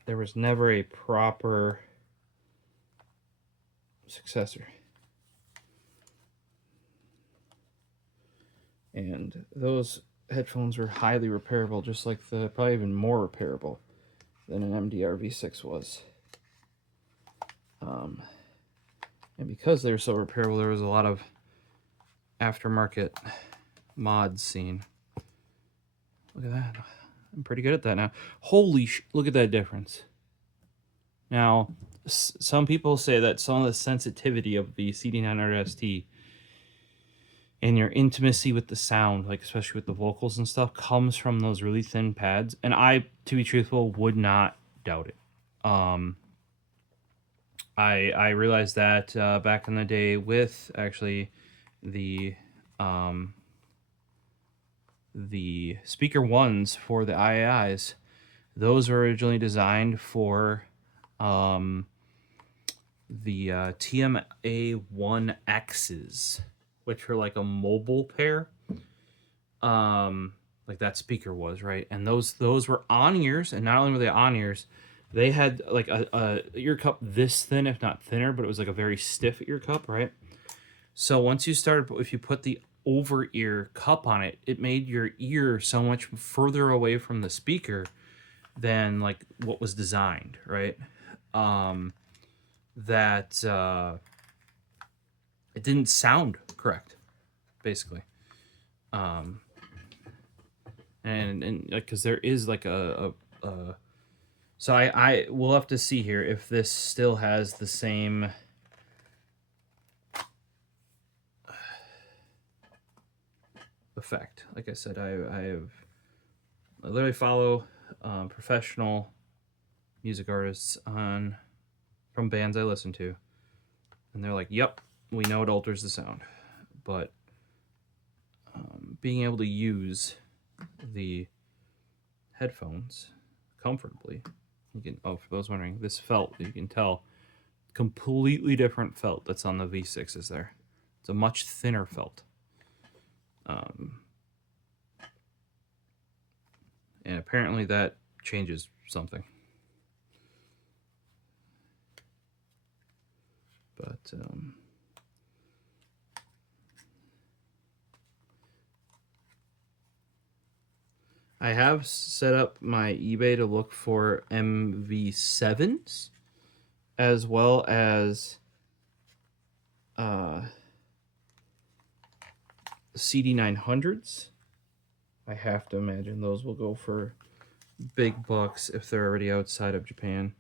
there was never a proper successor. And those headphones were highly repairable, just like probably even more repairable than an MDR-V6 was. And because they were so repairable, there was a lot of aftermarket mods seen. Look at that. I'm pretty good at that now. Holy look at that difference. Now, some people say that some of the sensitivity of the CD900ST and your intimacy with the sound, like especially with the vocals and stuff, comes from those really thin pads. And I, to be truthful, would not doubt it. I realized that back in the day with actually the speaker ones for the IAIs. Those were originally designed for the TMA1Xs, which were like a mobile pair, like that speaker was, right? And those were on-ears, and not only were they on-ears, they had like a ear cup this thin, if not thinner, but it was like a very stiff ear cup, right? So once you started, if you put the over-ear cup on it, it made your ear so much further away from the speaker than like what was designed, right? That it didn't sound correct, basically. And because there is like so I we'll have to see here if this still has the same effect. Like I said, I literally follow professional music artists from bands I listen to, and they're like, yep, we know it alters the sound, but being able to use the headphones comfortably, you can, oh, for those wondering, this felt, you can tell, completely different felt that's on the V6s there. It's a much thinner felt. And apparently that changes something. But I have set up my eBay to look for MV7s as well as CD900s. I have to imagine those will go for big bucks if they're already outside of Japan.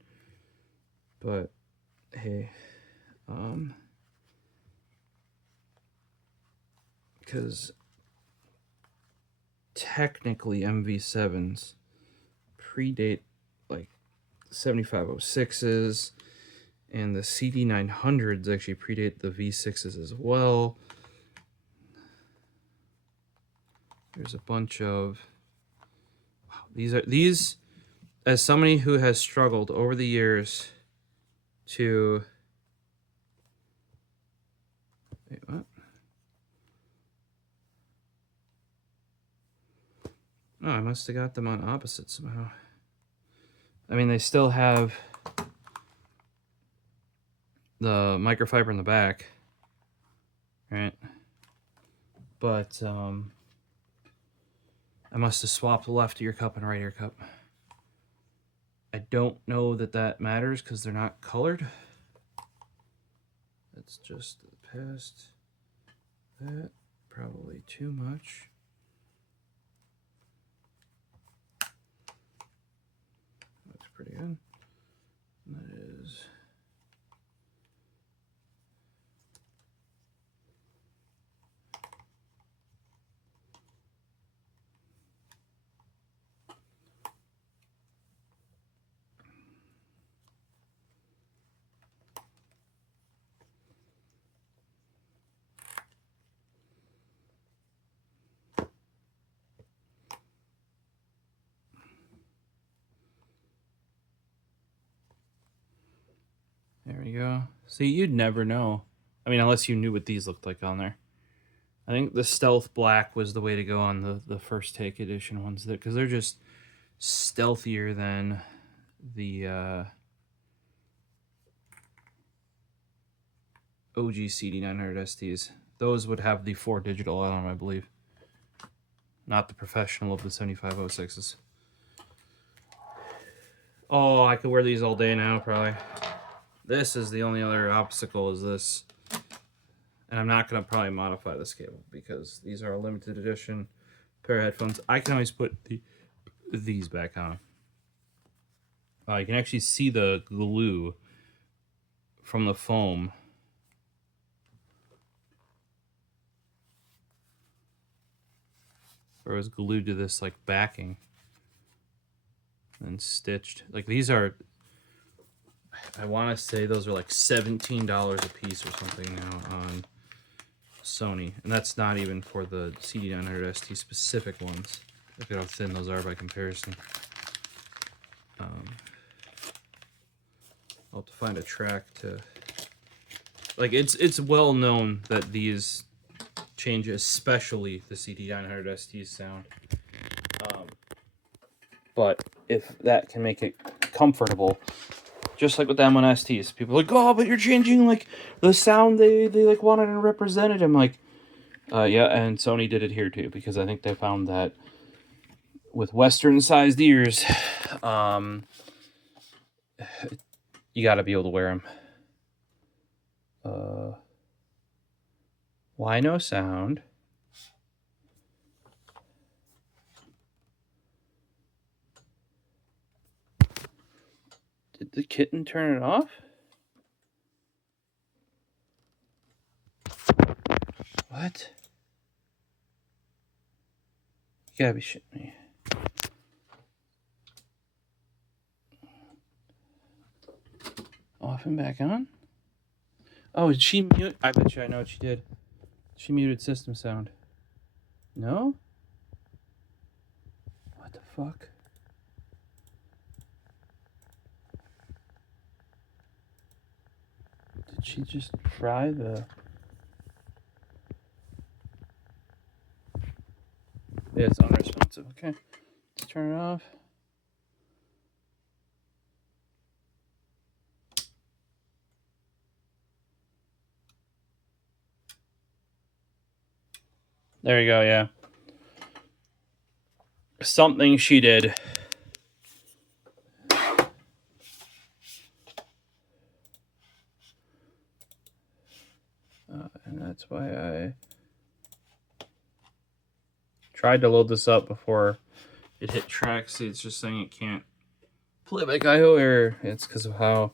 But hey, because technically MV7s predate like 7506s, and the CD900s actually predate the V6s as well. There's a bunch of, wow, these as somebody who has struggled over the years to, wait, what? Oh, I must have got them on opposite somehow. I mean, they still have the microfiber in the back, right? But I must have swapped the left ear cup and right ear cup. I don't know that that matters because they're not colored. That's just past that. Probably too much. Looks pretty good. That is... There we go. See, you'd never know. I mean, unless you knew what these looked like on there. I think the Stealth Black was the way to go on the first take edition ones, because they're just stealthier than the OG CD900STs. Those would have the 4 digital on them, I believe. Not the professional of the 7506s. Oh, I could wear these all day now, probably. This is the only other obstacle is this. And I'm not going to probably modify this cable because these are a limited edition pair of headphones. I can always put these back on. You can actually see the glue from the foam. Or it was glued to this like backing and stitched. Like these are, I want to say those are like $17 a piece or something now on Sony, and that's not even for the CD900ST specific ones. Look at how thin those are by comparison. I'll have to find a track to, like, it's well known that these change, especially the CD900ST's sound. But if that can make it comfortable, just like with the M1STs, people are like, oh, but you're changing like the sound they like wanted and represented. I'm like, yeah, and Sony did it here too, because I think they found that with Western-sized ears, you got to be able to wear them. Why no sound? Did the kitten turn it off? What? You gotta be shitting me. Off and back on? Oh, did she mute? I bet you I know what she did. She muted system sound. No? What the fuck? Did she just fry the... Yeah, it's unresponsive. Okay. Let's turn it off. There you go, yeah. Something she did. And that's why I tried to load this up before it hit track. See, it's just saying it can't play back IO error. It's because of how...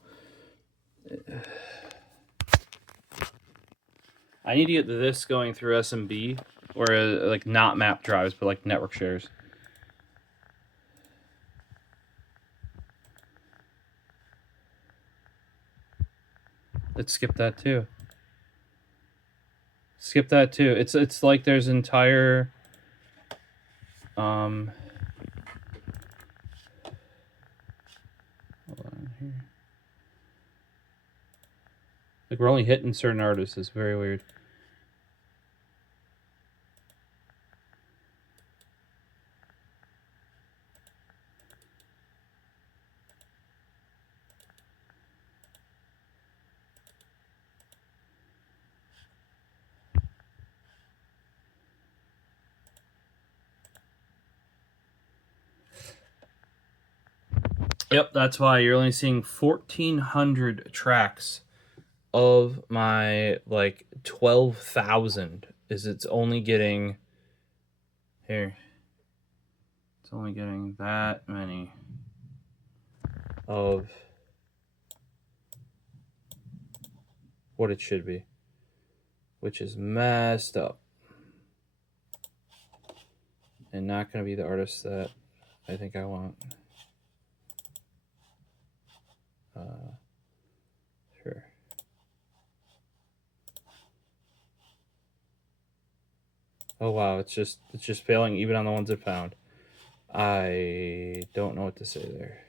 I need to get this going through SMB, or like not map drives, but like network shares. Let's skip that too. Skip that too. It's like there's entire hold on here. Like we're only hitting certain artists. It's very weird. Yep, that's why you're only seeing 1,400 tracks of my like 12,000. It's only getting here. It's only getting that many of what it should be, which is messed up and not going to be the artist that I think I want. Sure. Oh wow, it's just failing even on the ones it found. I don't know what to say there.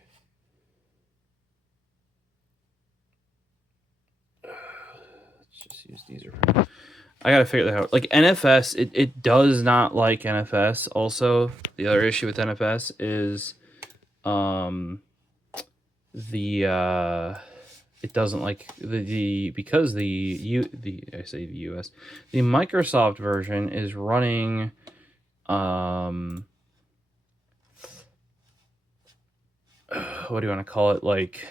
Let's just use these. I gotta figure that out. Like NFS, it does not like NFS. Also, the other issue with NFS is, it doesn't like because the US, the Microsoft version is running, what do you want to call it? Like,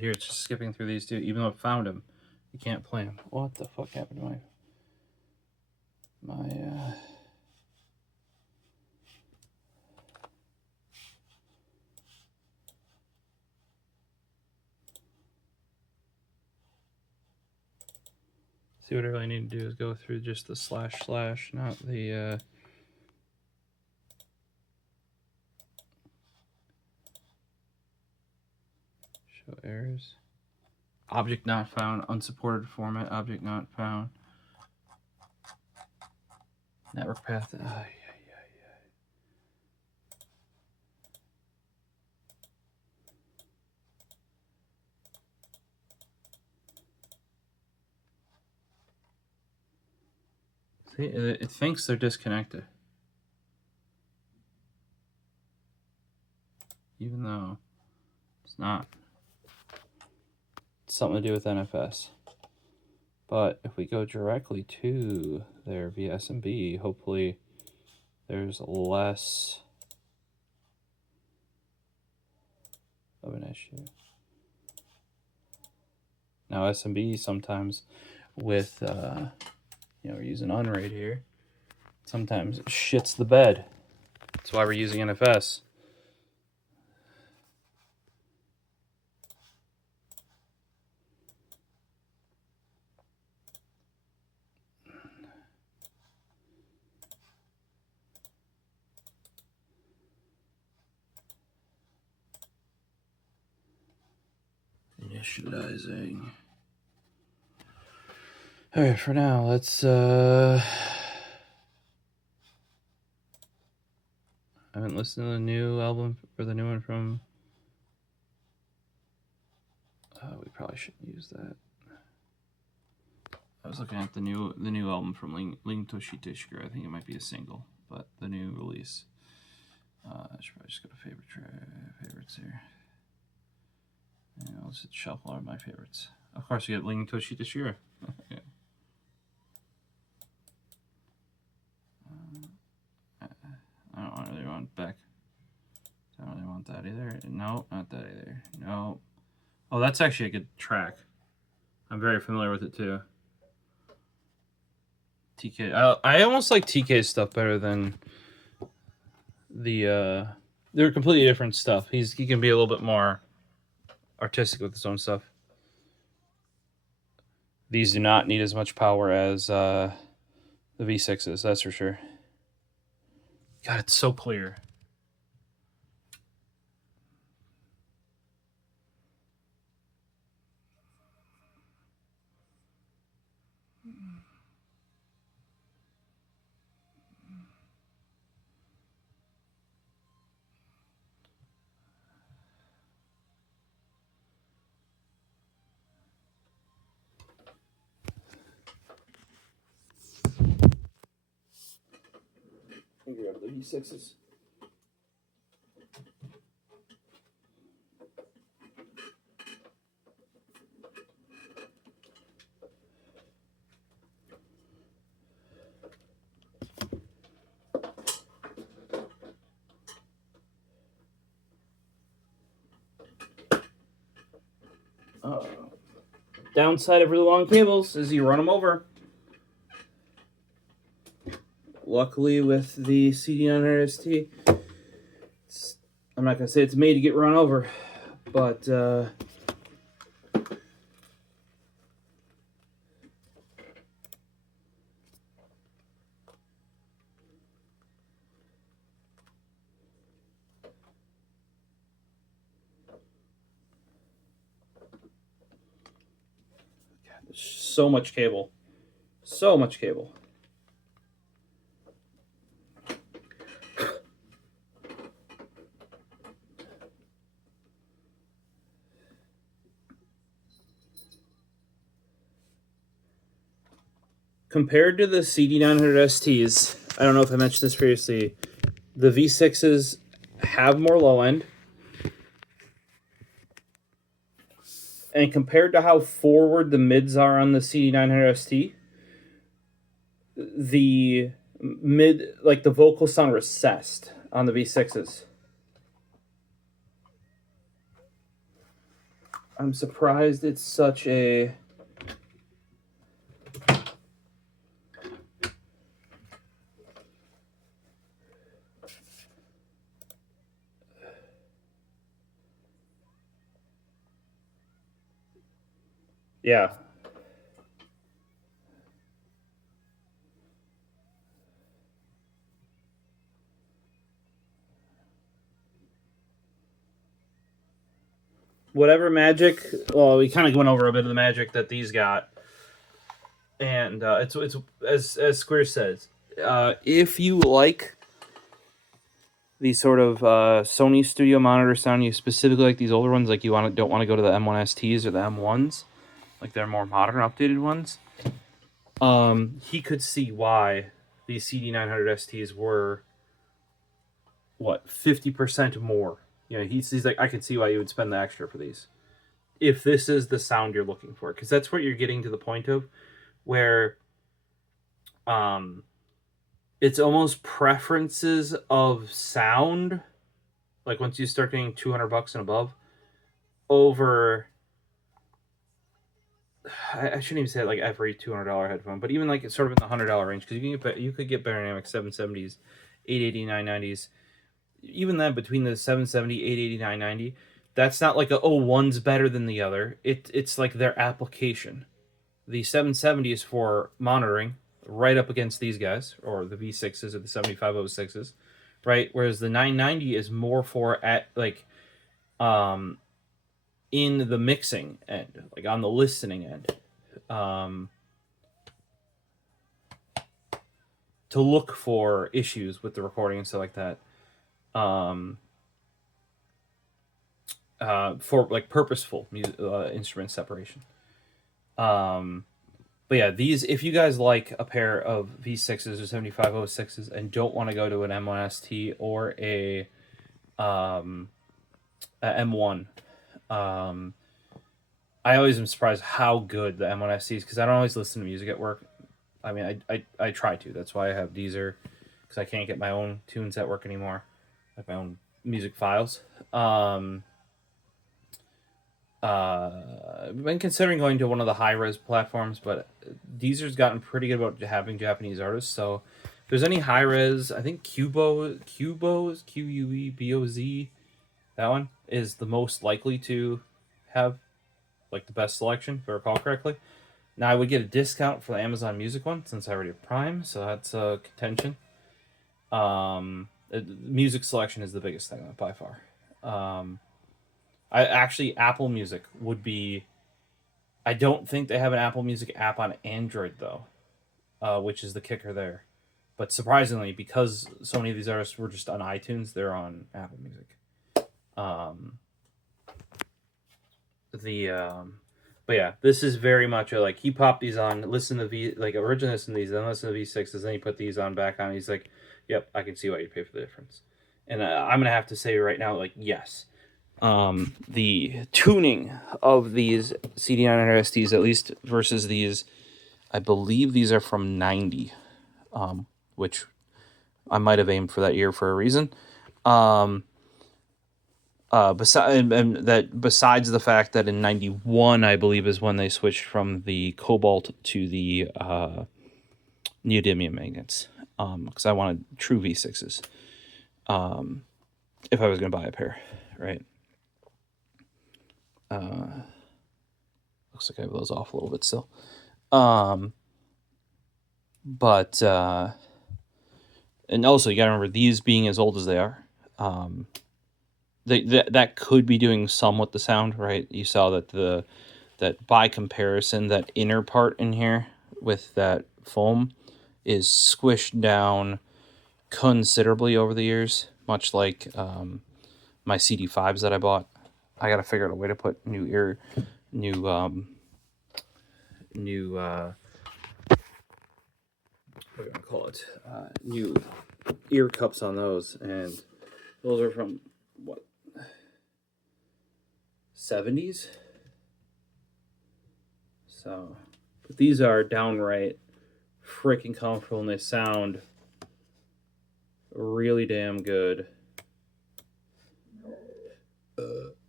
here it's just skipping through these two, even though I found them. You can't play them. What the fuck happened to my see, what I really need to do is go through just the // not the show errors. Object not found, unsupported format, object not found. Network path. See, it thinks they're disconnected, even though it's not. It's something to do with NFS. But if we go directly to their VSMB, hopefully there's less of an issue. Now SMB sometimes with, we're using Unraid here, sometimes it shits the bed. That's why we're using NFS. Initializing. All right, for now, let's I haven't listened to the new album or the new one from. We probably shouldn't use that. I was looking at the new album from Ling GEEKRIA. I think it might be a single, but the new release. I should probably just go to favorites here. Yeah, let's just shuffle out my favorites. Of course, you get Ling GEEKRIA. Yeah. I don't really want Beck. I don't really want that either. No, not that either. No. Oh, that's actually a good track. I'm very familiar with it too. TK. I almost like TK's stuff better than the. They're completely different stuff. He can be a little bit more artistic with his own stuff. These do not need as much power as the V6s, that's for sure. God, it's so clear. Grab the V6s. Downside of really long cables is you run them over. Luckily with the CD900ST, I'm not going to say it's made to get run over, but so much cable. So much cable. Compared to the CD900STs, I don't know if I mentioned this previously, the V6s have more low end. And compared to how forward the mids are on the CD900ST, the mid, like the vocals sound recessed on the V6s. I'm surprised it's such a... Yeah. Whatever magic, well, we kind of went over a bit of the magic that these got. And it's as Square says, if you like these sort of Sony studio monitor sound, you specifically like these older ones, like you don't want to go to the M1STs or the M1s, like they're more modern, updated ones. He could see why these CD900STs were what 50% more. You know, he's like, I could see why you would spend the extra for these if this is the sound you're looking for, because that's what you're getting to the point of where it's almost preferences of sound, like once you start getting $200 and above, over, I shouldn't even say it like every $200 headphone, but even like it's sort of in the $100 range, because you could get Bernamic 770s, 880, 990s, even then between the 770, 880, 990, that's not like one's better than the other. It's like their application. The 770 is for monitoring, right up against these guys, or the V6s or the 7506s, right? Whereas the 990 is more for in the mixing end, like on the listening end, to look for issues with the recording and stuff like that, for like purposeful instrument separation. But yeah, these, if you guys like a pair of V6s or 7506s and don't want to go to an M1ST or a M1, I always am surprised how good the M1ST is, because I don't always listen to music at work. I mean, I try to. That's why I have Deezer, because I can't get my own tunes at work anymore, like my own music files. I've been considering going to one of the high-res platforms, but Deezer's gotten pretty good about having Japanese artists. So if there's any high-res, I think Qboz, Queboz, that one is the most likely to have like the best selection, if I recall correctly. Now I would get a discount for the Amazon Music one since I already have Prime, so that's a contention. Music selection is the biggest thing by far. Apple Music would be... I don't think they have an Apple Music app on Android, though, which is the kicker there. But surprisingly, because so many of these artists were just on iTunes, they're on Apple Music. But yeah, this is very much like, he popped these on, listen to originally listen to these, then listen to V6s, then he put these back on. He's like, yep, I can see why you pay for the difference. And I'm going to have to say right now, like, yes. The tuning of these CD900STs, at least versus these, I believe these are from 90, which I might have aimed for that year for a reason. Besides the fact that in 91, I believe, is when they switched from the cobalt to the neodymium magnets, because I wanted true V6s if I was going to buy a pair, right? Looks like I have those off a little bit still. But and also you got to remember, these being as old as they are, that could be doing some with the sound, right? You saw that that by comparison, that inner part in here with that foam is squished down considerably over the years, much like my CD5s that I bought. I got to figure out a way to put new what do I call it? New ear cups on those, and those are from what, 70s. So, but these are downright freaking comfortable, and they sound really damn good.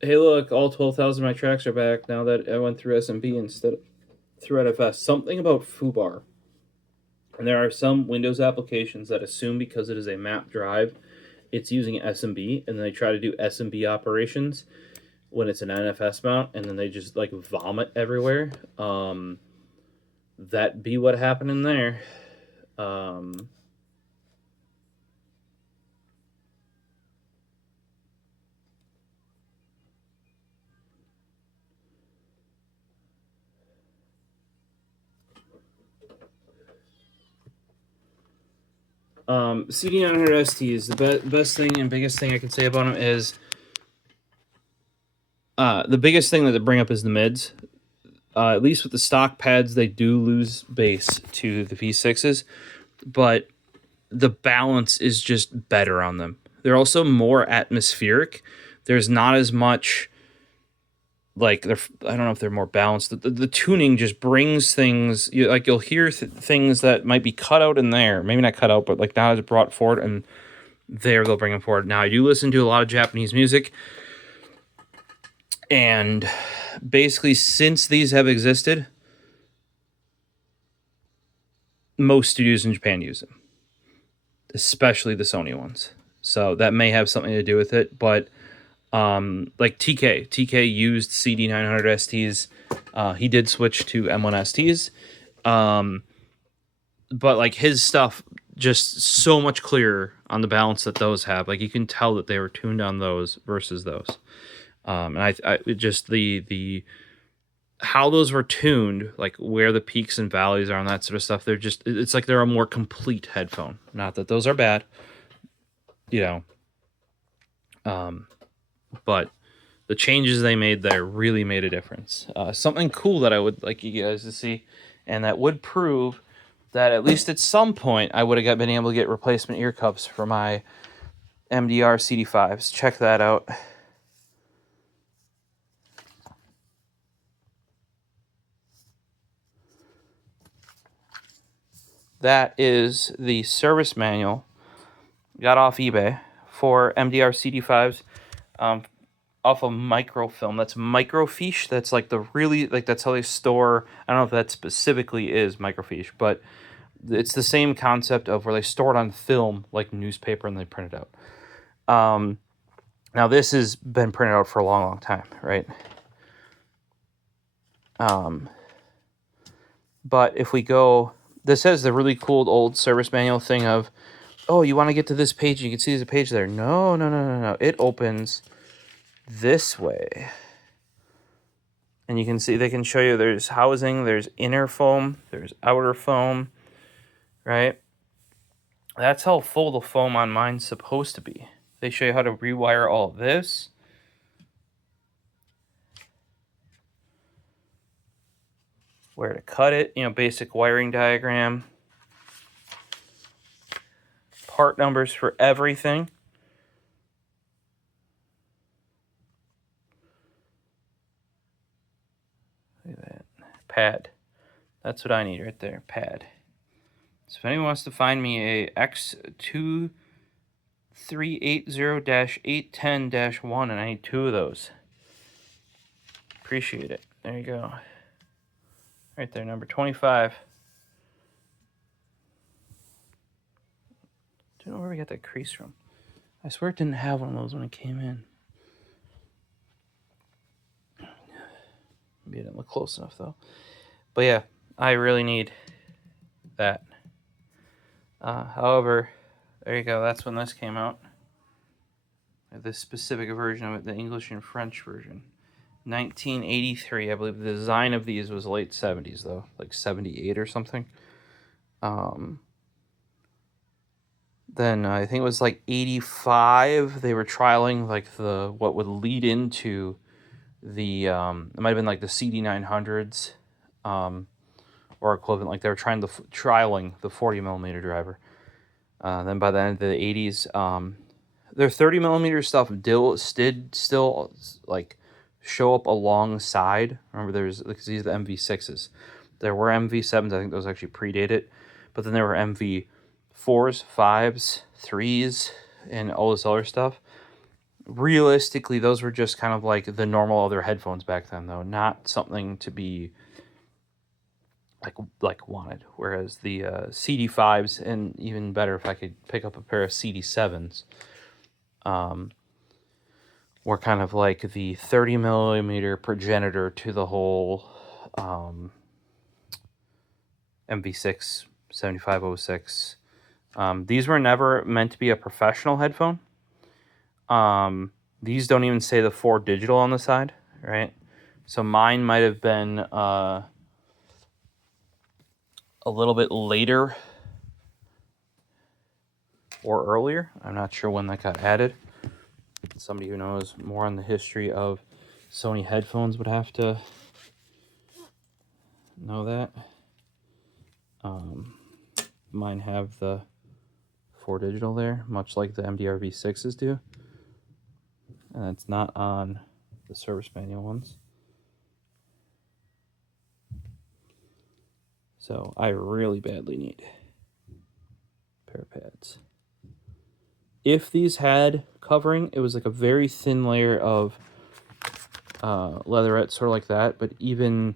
Hey, look, all 12,000 of my tracks are back now that I went through SMB instead of through NFS. Something about foobar. And there are some Windows applications that assume because it is a map drive, it's using SMB, and they try to do SMB operations when it's an NFS mount, and then they just like vomit everywhere. That be what happened in there. CD900ST is the best thing and biggest thing I can say about them is the biggest thing that they bring up is the mids. At least with the stock pads, they do lose bass to the V6s, but the balance is just better on them. They're also more atmospheric. There's not as much, like, I don't know if they're more balanced. The tuning just brings things, you'll hear things that might be cut out in there, maybe not cut out, but like not as brought forward, and there they'll bring them forward. Now, I do listen to a lot of Japanese music, and basically since these have existed, most studios in Japan use them, especially the Sony ones. So that may have something to do with it, but like TK used CD900STs. He did switch to M1STs, but like his stuff just so much clearer on the balance that those have. Like you can tell that they were tuned on those versus those. And I just the how those were tuned, like where the peaks and valleys are and that sort of stuff. It's like they're a more complete headphone. Not that those are bad, but the changes they made there really made a difference. Something cool that I would like you guys to see, and that would prove that at least at some point I would have been able to get replacement ear cups for my MDR-CD5s. Check that out. That is the service manual. Got off eBay for MDR-CD5s. Off of microfilm. That's microfiche. That's like that's how they store. I don't know if that specifically is microfiche, but it's the same concept of where they store it on film like newspaper and they print it out. Now this has been printed out for a long time, right? But if we go, this has the really cool old service manual thing of, oh, you want to get to this page, you can see there's a page there. No. It opens this way. And you can see, they can show you there's housing, there's inner foam, there's outer foam, right? That's how full the foam on mine's supposed to be. They show you how to rewire all of this. Where to cut it, basic wiring diagram. Part numbers for everything. Look at that. Pad. That's what I need right there. Pad. So if anyone wants to find me a X2300 380-810-1, and I need 2 of those. Appreciate it. There you go. Right there, number 25. Don't know where we got that crease from. I swear it didn't have one of those when it came in. Maybe it didn't look close enough, though. But yeah, I really need that. However, there you go. That's when this came out. This specific version of it, the English and French version. 1983, I believe the design of these was late 70s, though. Like 78 or something. Then I think it was like 85. They were trialing like what would lead into the it might have been like the CD900s or equivalent. Like they were trialing the 40 millimeter driver. Then by the end of the 80s, their 30 millimeter stuff did still like show up alongside. Remember, because these are the MV6s. There were MV7s. I think those actually predated, but then there were MV4s, 5s, 3s, and all this other stuff. Realistically, those were just kind of like the normal other headphones back then, though, not something to be like wanted. Whereas the CD5s, and even better if I could pick up a pair of CD7s, were kind of like the 30 millimeter progenitor to the whole MV6 7506. These were never meant to be a professional headphone. These don't even say the 4 digital on the side, right? So mine might have been a little bit later or earlier. I'm not sure when that got added. Somebody who knows more on the history of Sony headphones would have to know that. Mine have the 4 digital there, much like the MDR-V6s do. And it's not on the service manual ones. So I really badly need a pair of pads. If these had covering, it was like a very thin layer of leatherette, sort of like that, but even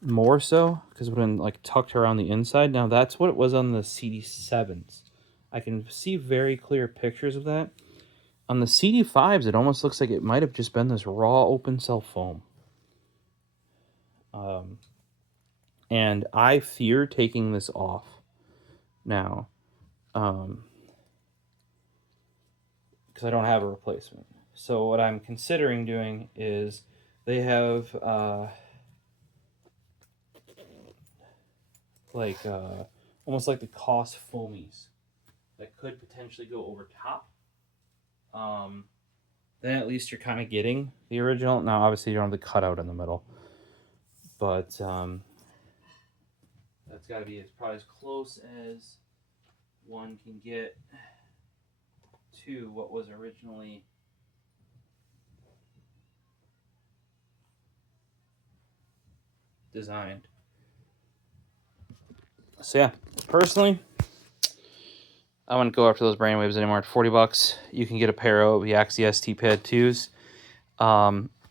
more so because it would have been like tucked around the inside. Now that's what it was on the CD7s. I can see very clear pictures of that. On the CD5s, it almost looks like it might have just been this raw open cell foam. And I fear taking this off now, because I don't have a replacement. So what I'm considering doing is they have almost like the COS foamies that could potentially go over top. Then at least you're kind of getting the original. Now, obviously, you don't have the cutout in the middle, but that's got to be probably as close as one can get to what was originally designed. So yeah, personally, I wouldn't go after those brainwaves anymore. At $40, you can get a pair of Yaxi stPad2s.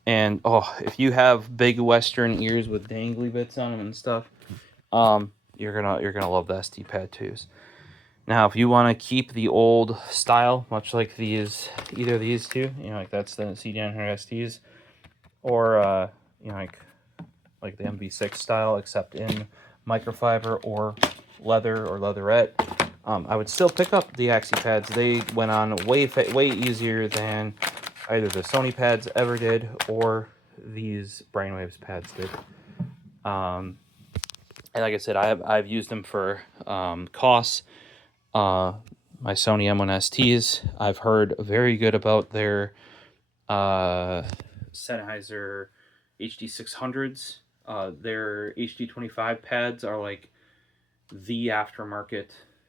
And if you have big Western ears with dangly bits on them and stuff, you're gonna love the stPad2s. Now, if you want to keep the old style, much like either of these two, like that's the CD900STs, or like the MV6 style, except in microfiber or leather or leatherette, I would still pick up the Yaxi Pads. They went on way easier than either the Sony pads ever did or these Brainwaves pads did. And like I said, I've used them for COS, my Sony M1STs. I've heard very good about their Sennheiser HD600s. Their HD25 pads are like the aftermarket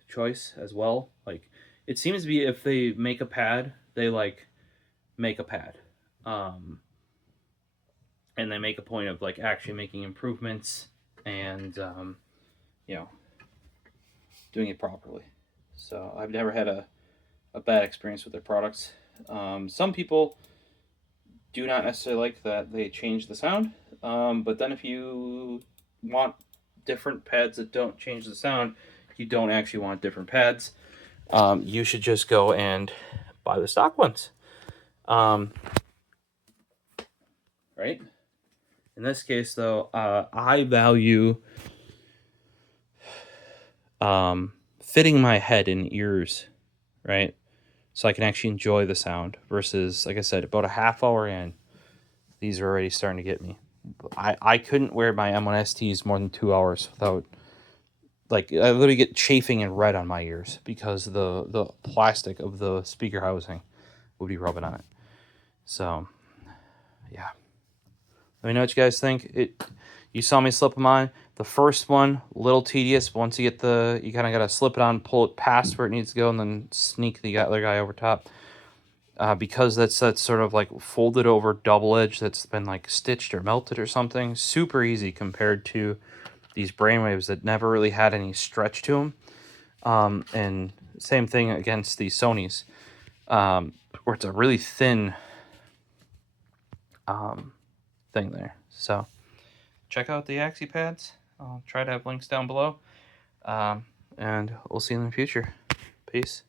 choice as well. Like, it seems to be if they make a pad, they like make a pad, and they make a point of like actually making improvements and doing it properly. So I've never had a a bad experience with their products. Some people do not necessarily like that they change the sound, but then if you want different pads that don't change the sound, you don't actually want different pads. You should just go and buy the stock ones. Right? In this case, though, I value fitting my head and ears, right? So I can actually enjoy the sound versus, like I said, about a half hour in, these are already starting to get me. I couldn't wear my M1STs more than 2 hours without, like, I literally get chafing and red on my ears because the plastic of the speaker housing would be rubbing on it. So, yeah. Let me know what you guys think. You saw me slip them on. The first one, a little tedious. Once you get you kind of got to slip it on, pull it past where it needs to go, and then sneak the other guy over top. Because that's sort of like folded over double edge that's been like stitched or melted or something. Super easy compared to these brainwaves that never really had any stretch to them. And same thing against these Sonys, where it's a really thin thing there. So check out the Yaxi Pads. I'll try to have links down below. And we'll see you in the future. Peace.